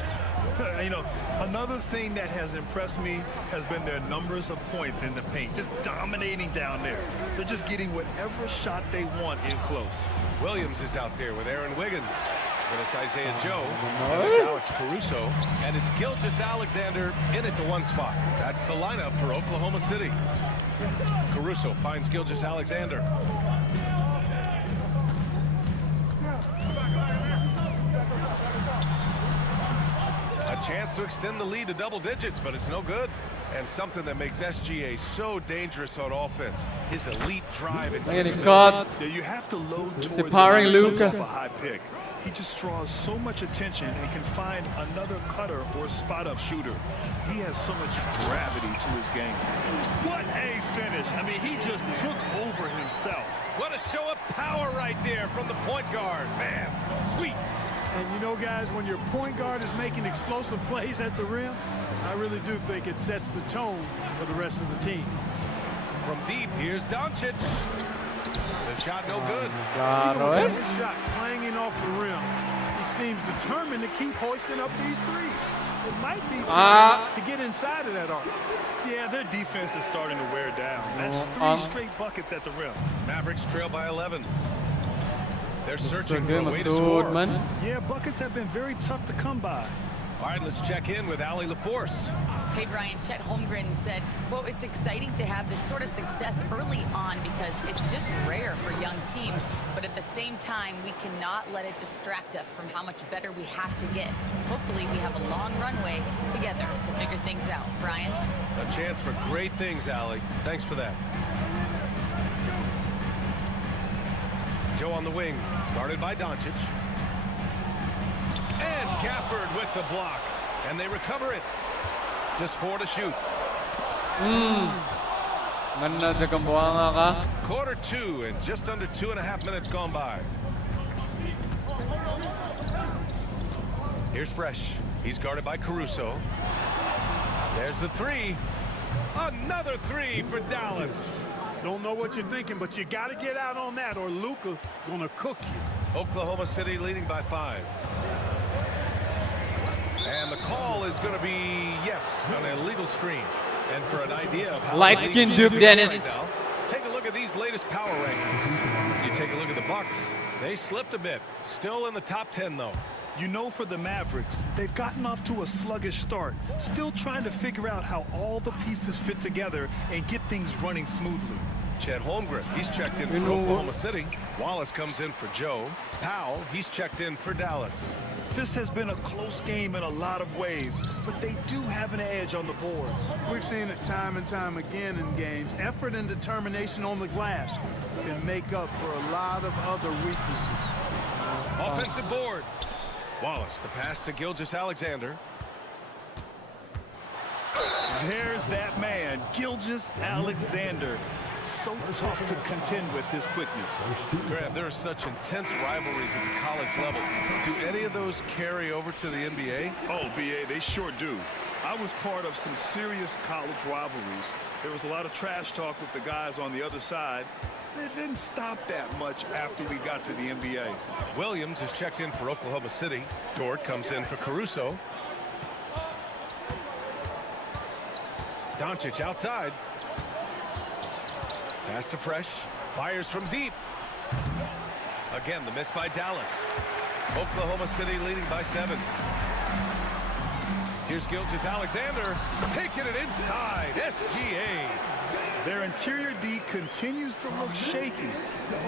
You know, another thing that has impressed me has been their numbers of points in the paint. Just dominating down there. They're just getting whatever shot they want in close. Williams is out there with Aaron Wiggins. And it's Isaiah Joe, and it's Alex Caruso, and it's Gilgeous-Alexander in at the 1 spot. That's the lineup for Oklahoma City. Caruso finds Gilgeous-Alexander. A chance to extend the lead to double digits, but it's no good. And something that makes SGA so dangerous on offense, his elite drive. Yeah, you have to load towards powering Luka. a high pick. He just draws so much attention and can find another cutter or spot-up shooter. He has so much gravity to his game. What a finish. I mean, he just took over himself. What a show of power right there from the point guard. Man, sweet. And you know, guys, when your point guard is making explosive plays at the rim, I really do think it sets the tone for the rest of the team. From deep, here's Doncic. The shot no good. Even with every shot clanging off the rim, he seems determined to keep hoisting up these threes. It might be time to get inside of that arc. Yeah, their defense is starting to wear down. That's 3 straight buckets at the rim. Mavericks trail by 11. They're searching for a way to score. Yeah, buckets have been very tough to come by. All right, let's check in with Allie LaForce. Hey, Brian, Chet Holmgren said, quote, it's exciting to have this sort of success early on because it's just rare for young teams. But at the same time, we cannot let it distract us from how much better we have to get. Hopefully, we have a long runway together to figure things out. Brian? A chance for great things, Allie. Thanks for that. Joe on the wing, guarded by Doncic. And Gafford with the block. And they recover it. Just 4 to shoot. Quarter 2 and just under 2.5 minutes gone by. Here's Fresh. He's guarded by Caruso. There's the 3. Another 3 for Dallas. Don't know what you're thinking, but you got to get out on that or Luka gonna cook you. Oklahoma City leading by 5. And the call is going to be, yes, an illegal screen. And for an idea of how light-skinned Duke Dennis. Right now, take a look at these latest power rankings. You take a look at the Bucks. They slipped a bit. Still in the top 10, though. You know, for the Mavericks, they've gotten off to a sluggish start, still trying to figure out how all the pieces fit together and get things running smoothly. Chet Holmgren, he's checked in for Oklahoma City. Wallace comes in for Joe. Powell, he's checked in for Dallas. This has been a close game in a lot of ways, but they do have an edge on the boards. We've seen it time and time again in games. Effort and determination on the glass can make up for a lot of other weaknesses. Offensive board. Wallace, the pass to Gilgeous-Alexander. There's that man, Gilgeous-Alexander. So tough to contend with his quickness. Grant, there are such intense rivalries at the college level. Do any of those carry over to the NBA? Oh, BA, they sure do. I was part of some serious college rivalries. There was a lot of trash talk with the guys on the other side. It didn't stop that much after we got to the NBA. Williams is checked in for Oklahoma City. Dort comes in for Caruso. Doncic outside. Pass to Fresh. Fires from deep. Again, the miss by Dallas. Oklahoma City leading by 7. Here's Gilgeous-Alexander taking it inside. SGA. Their interior D continues to look shaky.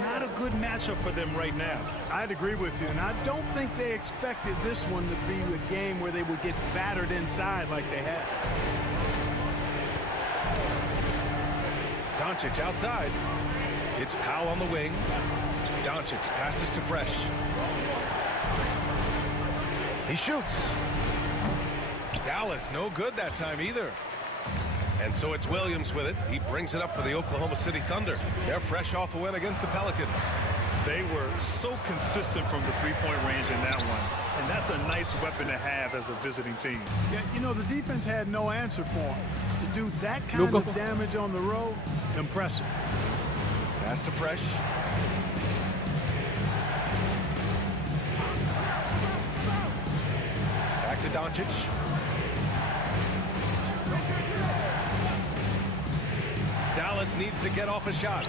Not a good matchup for them right now. I'd agree with you, and I don't think they expected this one to be a game where they would get battered inside like they had. Doncic outside. It's Powell on the wing. Doncic passes to Fresh. He shoots. Dallas no good that time either. And so it's Williams with it. He brings it up for the Oklahoma City Thunder. They're fresh off a win against the Pelicans. They were so consistent from the three-point range in that one. And that's a nice weapon to have as a visiting team. Yeah, you know, the defense had no answer for him. To do that kind of damage on the road, impressive. Pass to Fresh. Back to Doncic. Dallas needs to get off a shot.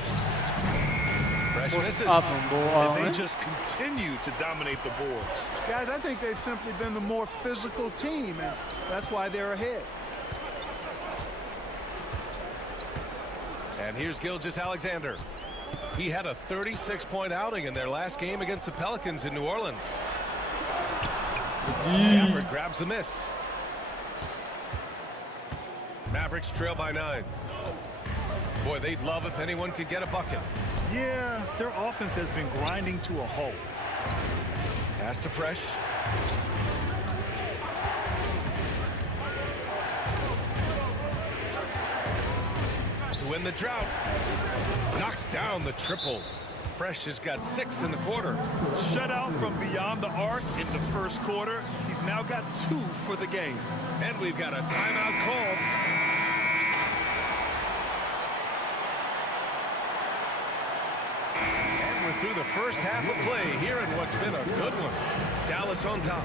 Fresh misses. And they just continue to dominate the boards. Guys, I think they've simply been the more physical team, and that's why they're ahead. And here's Gilgeous-Alexander. He had a 36-point outing in their last game against the Pelicans in New Orleans. Gafford grabs the miss. Mavericks trail by 9. Boy, they'd love if anyone could get a bucket. Yeah, their offense has been grinding to a halt. Pass to Fresh. To win the drought. Knocks down the triple. Fresh has got 6 in the quarter. Shutout from beyond the arc in the first quarter. He's now got 2 for the game. And we've got a timeout called. And we're through the first half of play here in what's been a good one. Dallas on top.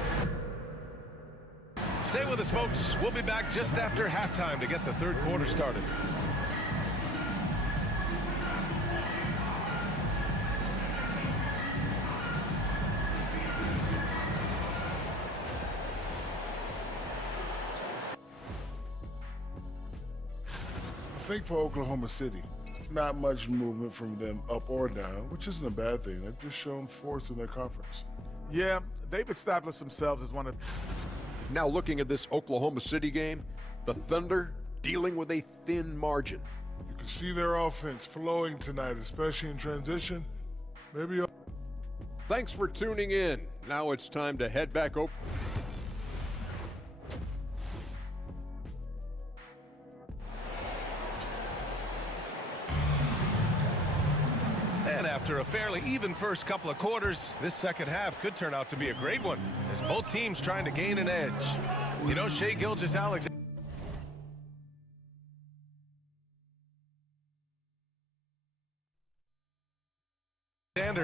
Stay with us, folks. We'll be back just after halftime to get the third quarter started. I think for Oklahoma City, not much movement from them up or down, which isn't a bad thing. They've just shown force in their conference. Yeah, they've established themselves as one of... Now looking at this Oklahoma City game, the Thunder dealing with a thin margin. You can see their offense flowing tonight, especially in transition. Maybe... Thanks for tuning in. Now it's time to head back over. And after a fairly even first couple of quarters, this second half could turn out to be a great one, as both teams trying to gain an edge. You know, Shai Gilgeous-Alexander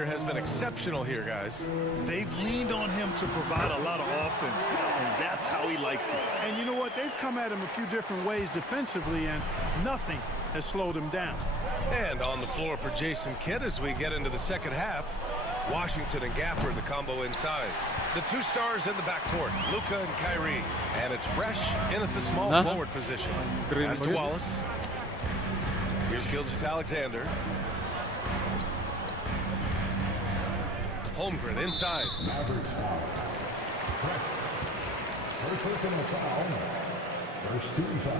has been exceptional here, guys. They've leaned on him to provide a lot of offense, and that's how he likes it. And you know what? They've come at him a few different ways defensively, and nothing has slowed him down. And on the floor for Jason Kidd as we get into the second half. Washington and Gafford, the combo inside. The two stars in the backcourt, Luka and Kyrie. And it's Fresh in at the small forward position. Pass to Wallace. Here's Gilgeous-Alexander. Holmgren inside. Mavericks foul. First personal foul. First team foul.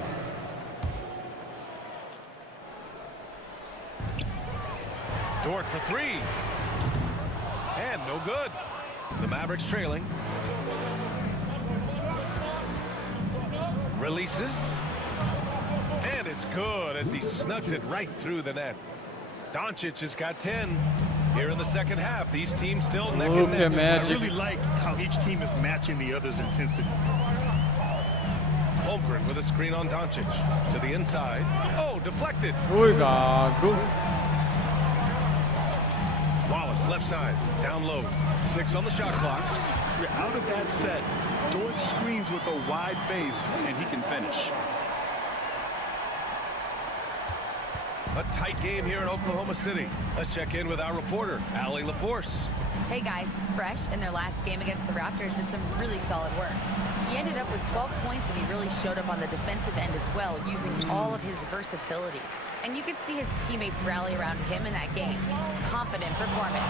Dort for three. And no good. The Mavericks trailing. Releases. And it's good as he snugs it right through the net. Doncic has got 10. Here in the second half, these teams still neck and neck. I really like how each team is matching the other's intensity. Holmgren with a screen on Doncic. To the inside. Oh, deflected. Ui, gago. Wallace left side, down low. 6 on the shot clock. You're out of that set. Dort screens with a wide base, and he can finish. A tight game here in Oklahoma City. Let's check in with our reporter, Allie LaForce. Hey guys, Fresh in their last game against the Raptors did some really solid work. He ended up with 12 points and he really showed up on the defensive end as well, using all of his versatility. And you could see his teammates rally around him in that game. Confident performance.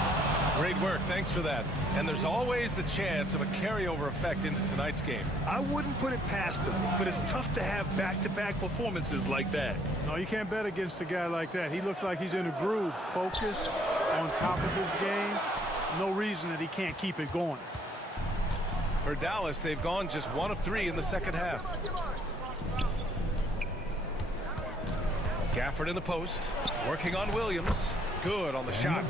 Great work, thanks for that. And there's always the chance of a carryover effect into tonight's game. I wouldn't put it past him, but it's tough to have back-to-back performances like that. No, you can't bet against a guy like that. He looks like he's in a groove, focused, on top of his game. No reason that he can't keep it going. For Dallas, they've gone just 1 of 3 in the second half. Gafford in the post, working on Williams. Good on the shot.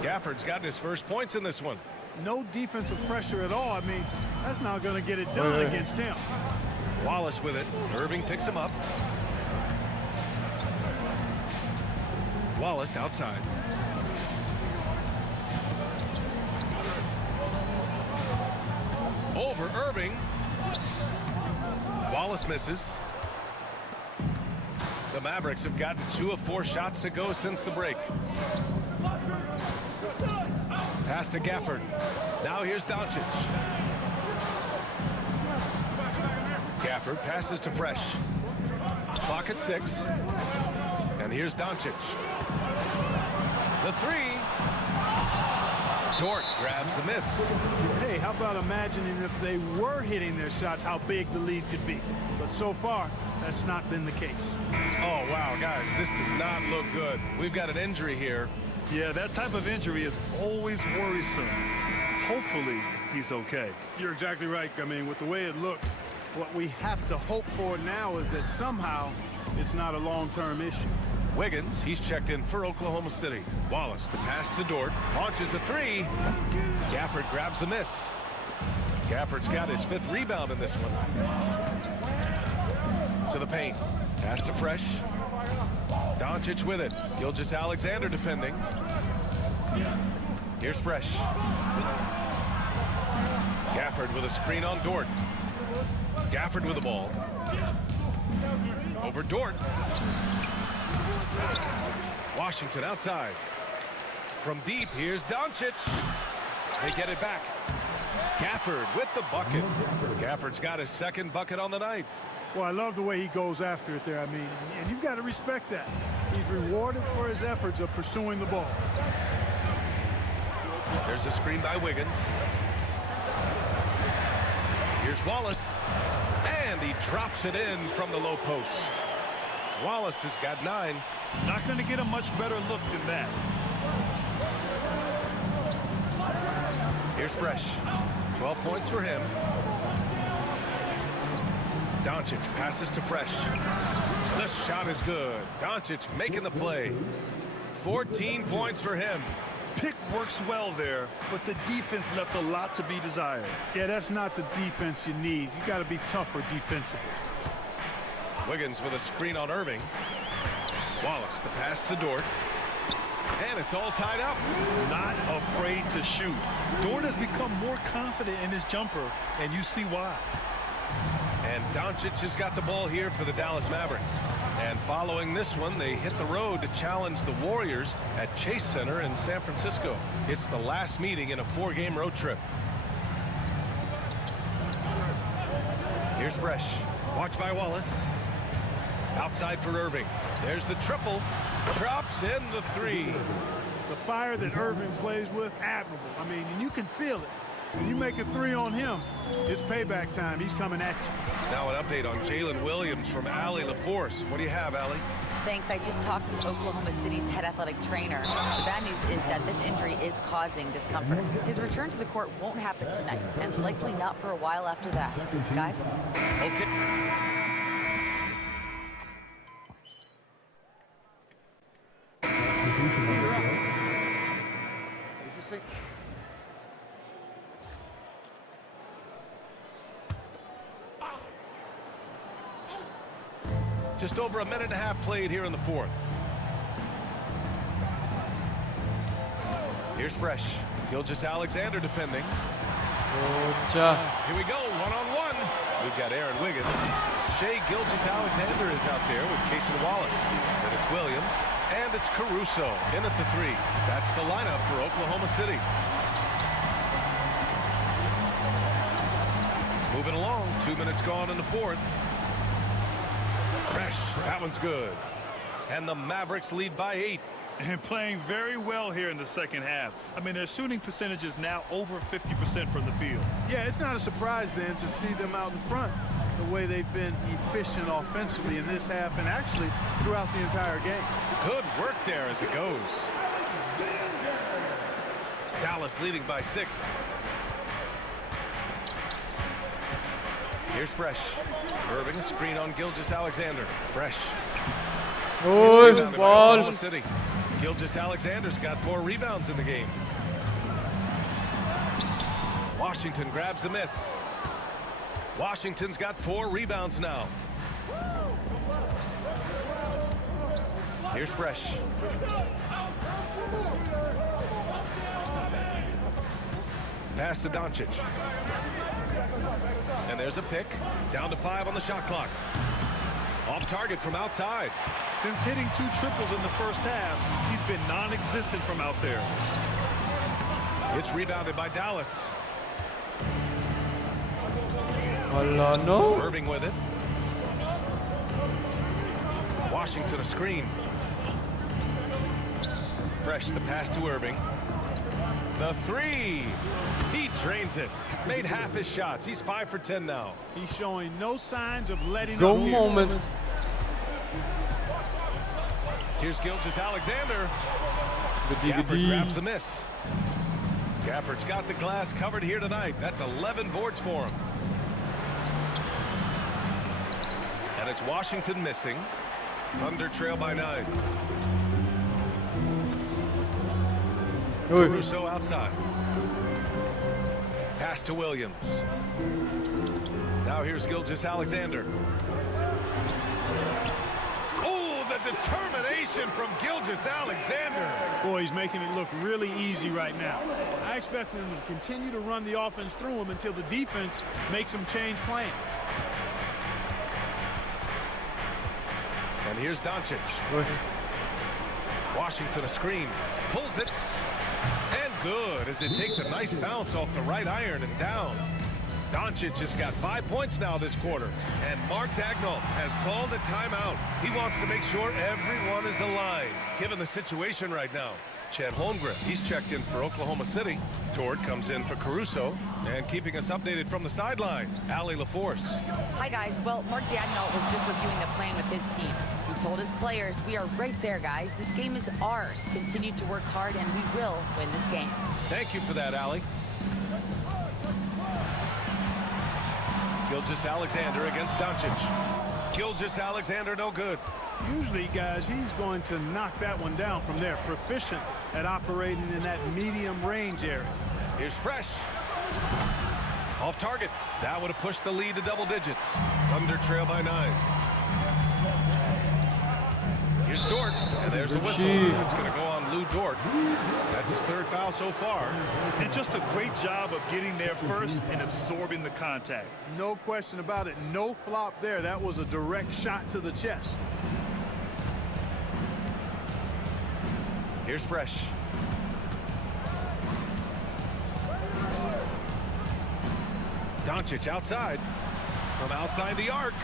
Gafford's gotten his first points in this one. No defensive pressure at all. I mean, that's not going to get it done against him. Wallace with it. Irving picks him up. Wallace outside. Over Irving. Wallace misses. The Mavericks have gotten 2 of 4 shots to go since the break. Pass to Gafford. Now here's Doncic. Gafford passes to Fresh. Clock at 6. And here's Doncic. The 3. Dort grabs the miss. Hey, how about imagining if they were hitting their shots, how big the lead could be? But so far, that's not been the case. Oh, wow, guys, this does not look good. We've got an injury here. Yeah, that type of injury is always worrisome. Hopefully, he's okay. You're exactly right. I mean, with the way it looks, what we have to hope for now is that somehow it's not a long-term issue. Wiggins, he's checked in for Oklahoma City. Wallace, the pass to Dort, launches a 3. Gafford grabs the miss. Gafford's got his 5th rebound in this one. To the paint. Pass to Fresh. Doncic with it. Gilgeous-Alexander defending. Here's Fresh. Gafford with a screen on Dort. Gafford with the ball. Over Dort. Washington outside. From deep, here's Doncic. They get it back. Gafford with the bucket. Gafford's got his 2nd bucket on the night. Well, I love the way he goes after it there. I mean, and you've got to respect that. He's rewarded for his efforts of pursuing the ball. There's a screen by Wiggins. Here's Wallace. And he drops it in from the low post. Wallace has got 9. Not going to get a much better look than that. Here's Fresh. 12 points for him. Doncic passes to Fresh. The shot is good. Doncic making the play. 14 points for him. Pick works well there, but the defense left a lot to be desired. Yeah, that's not the defense you need. You got to be tougher defensively. Wiggins with a screen on Irving. Wallace, the pass to Dort. And it's all tied up. Not afraid to shoot. Dort has become more confident in his jumper, and you see why. And Doncic has got the ball here for the Dallas Mavericks. And following this one, they hit the road to challenge the Warriors at Chase Center in San Francisco. It's the last meeting in a 4-game road trip. Here's Fresh. Watch by Wallace. Outside for Irving. There's the triple. Drops in the three. The fire that Irving plays with, admirable. I mean, and you can feel it. When you make a three on him, it's payback time. He's coming at you. Now an update on Jalen Williams from Allie LaForce. What do you have, Allie? Thanks. I just talked with Oklahoma City's head athletic trainer. The bad news is that this injury is causing discomfort. His return to the court won't happen tonight, and likely not for a while after that. Guys? Okay. Just over a minute and a half played here in the fourth. Here's Fresh. Gilgeous-Alexander defending. Here we go, one-on-one. We've got Aaron Wiggins. Shai Gilgeous-Alexander is out there with Cason Wallace. Then it's Williams, and it's Caruso in at the three. That's the lineup for Oklahoma City. Moving along, 2 minutes gone in the fourth. Fresh, that one's good. And the Mavericks lead by 8. And playing very well here in the second half. I mean, their shooting percentage is now over 50% from the field. Yeah, it's not a surprise then to see them out in front the way they've been efficient offensively in this half and actually throughout the entire game. Good work there as it goes. Dallas leading by 6. Here's Fresh. Irving, a screen on Gilgeous-Alexander. Fresh. Oh, ball. City. Gilgeous-Alexander's got 4 rebounds in the game. Washington grabs the miss. Washington's got 4 rebounds now. Here's Fresh. Pass to Doncic. And there's a pick. Down to 5 on the shot clock. Off target from outside. Since hitting 2 triples in the first half, he's been non-existent from out there. It's rebounded by Dallas. No. Irving with it. Washington a screen. Fresh, the pass to Irving. The 3. He drains it. Made half his shots. He's 5 for 10 now. He's showing no signs of letting Go up here. moment. Here's Gilgeous-Alexander. The Gafford DVD. grabs the miss. Gafford's got the glass covered here tonight. That's 11 boards for him. And it's Washington missing. Thunder trail by 9. Caruso outside. Pass to Williams. Now here's Gilgeous-Alexander. Oh, the determination from Gilgeous-Alexander. Boy, he's making it look really easy right now. I expect them to continue to run the offense through him until the defense makes them change plans. And here's Doncic. Washington a screen. Pulls it. And good as it takes a nice bounce off the right iron and down. Doncic has got 5 points now this quarter. And Mark Daigneault has called a timeout. He wants to make sure everyone is aligned, given the situation right now. Chet Holmgren, he's checked in for Oklahoma City. Dort comes in for Caruso. And keeping us updated from the sideline, Allie LaForce. Hi, guys. Well, Mark Daigneault was just reviewing the plan with his team. He told his players, we are right there, guys. This game is ours. Continue to work hard, and we will win this game. Thank you for that, Allie. Gilgeous-Alexander against Doncic. Gilgeous-Alexander no good. Usually, guys, he's going to knock that one down from there. Proficient at operating in that medium range area. Here's Fresh. Off target. That would have pushed the lead to double digits. Thunder trail by 9. Here's Dort. And there's a whistle. It's going to go on Lou Dort. That's his 3rd foul so far. And just a great job of getting there first and absorbing the contact. No question about it. No flop there. That was a direct shot to the chest. Here's Fresh. Doncic outside. From outside the arc.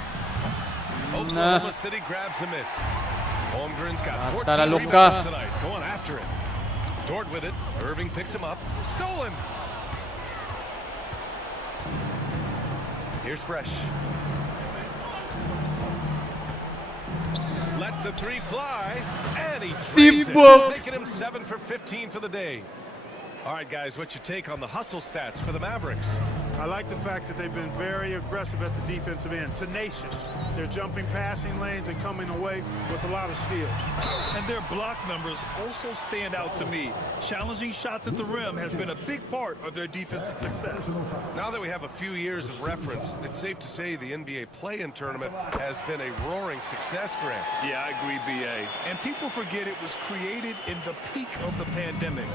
Oklahoma City grabs the miss. Holmgren's got 14 Talalog rebounds ka. tonight, going after it. Dort with it. Irving picks him up. Stolen. Here's Fresh. Lets the three fly, and he Steve sprays it, Book. making him 7 for 15 for the day. All right, guys, what's your take on the hustle stats for the Mavericks? I like the fact that they've been very aggressive at the defensive end, tenacious. They're jumping passing lanes and coming away with a lot of steals. And their block numbers also stand out to me. Challenging shots at the rim has been a big part of their defensive success. Now that we have a few years of reference, it's safe to say the NBA play-in tournament has been a roaring success, Grant. Yeah, I agree, BA. And people forget it was created in the peak of the pandemic.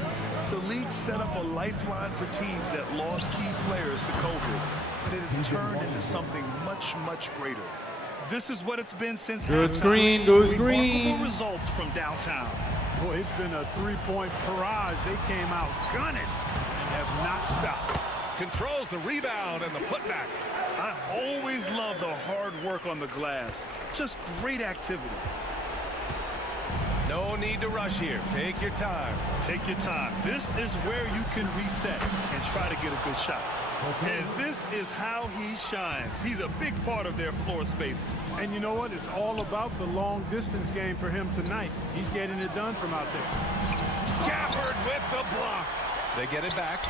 The league set up a lifeline for teams that lost key players to COVID, but it has turned into something much, much greater. This is what it's been since Goes halftime. green, goes Remarkable green. results from downtown. Boy, it's been a three-point barrage. They came out gunning and have not stopped. Controls the rebound and the putback. I always love the hard work on the glass. Just great activity. No need to rush here. Take your time. Take your time. This is where you can reset and try to get a good shot. And this is how he shines. He's a big part of their floor space. And you know what? It's all about the long distance game for him tonight. He's getting it done from out there. Gafford with the block. They get it back.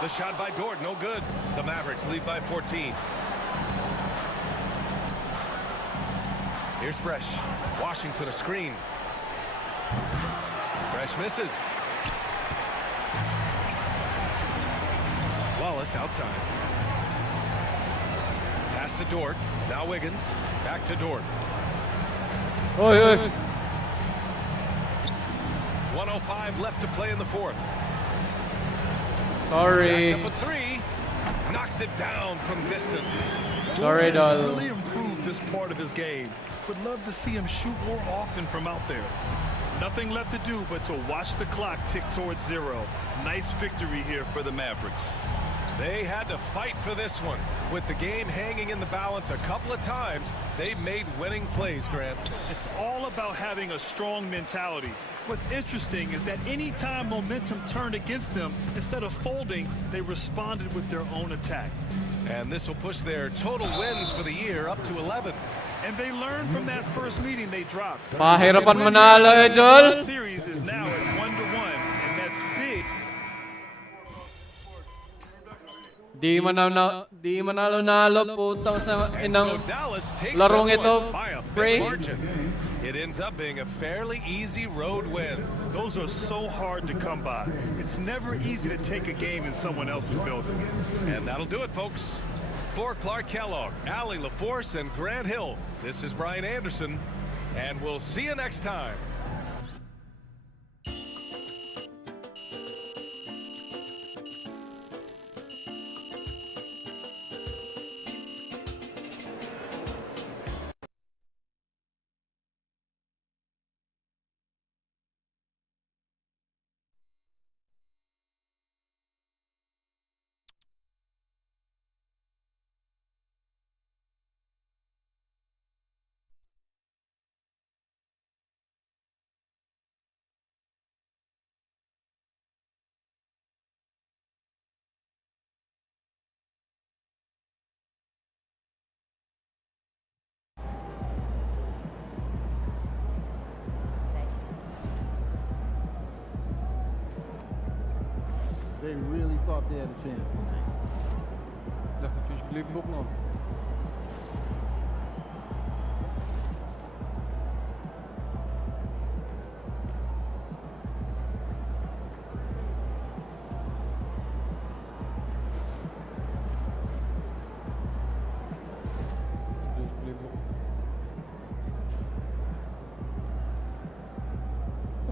The shot by Dort, no good. The Mavericks lead by 14. Here's Fresh. Washington a screen. Fresh misses. Wallace outside. Pass to Dort. Now Wiggins. Back to Dort. Oy, oy. 1:05 left to play in the fourth. Sorry. Jacks up a three. Knocks it down from distance. Sorry, Has doll. really improved this part of his game. Would love to see him shoot more often from out there. Nothing left to do but to watch the clock tick towards zero. Nice victory here for the Mavericks. They had to fight for this one. With the game hanging in the balance a couple of times, they made winning plays, Grant. It's all about having a strong mentality. What's interesting is that any time momentum turned against them, instead of folding, they responded with their own attack. And this will push their total wins for the year up to 11. And they learned from that first meeting they dropped. Pahirapan manalo, idol. The series is now at 1-1, and that's big. Di manalo-nalo putang sa inang So Dallas takes larong this ito, one by a big Bray. margin. It ends up being a fairly easy road win. Those are so hard to come by. It's never easy to take a game in someone else's building. And that'll do it, folks. For Clark Kellogg, Allie LaForce, and Grant Hill, this is Brian Anderson, and we'll see you next time. They really thought they had a chance tonight. Dapat yung playbook, no?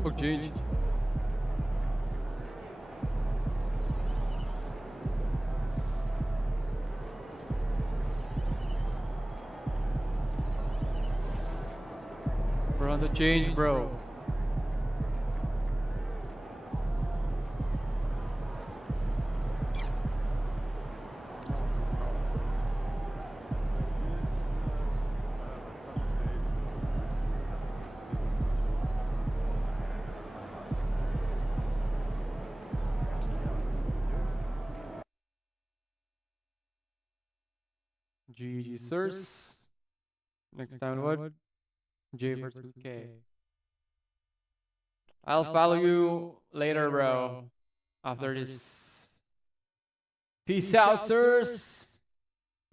Mag-change. We're on the change, bro. GG, sirs. Next time, what? J for 2K. I'll follow you later, bro. After this. Peace out, sirs.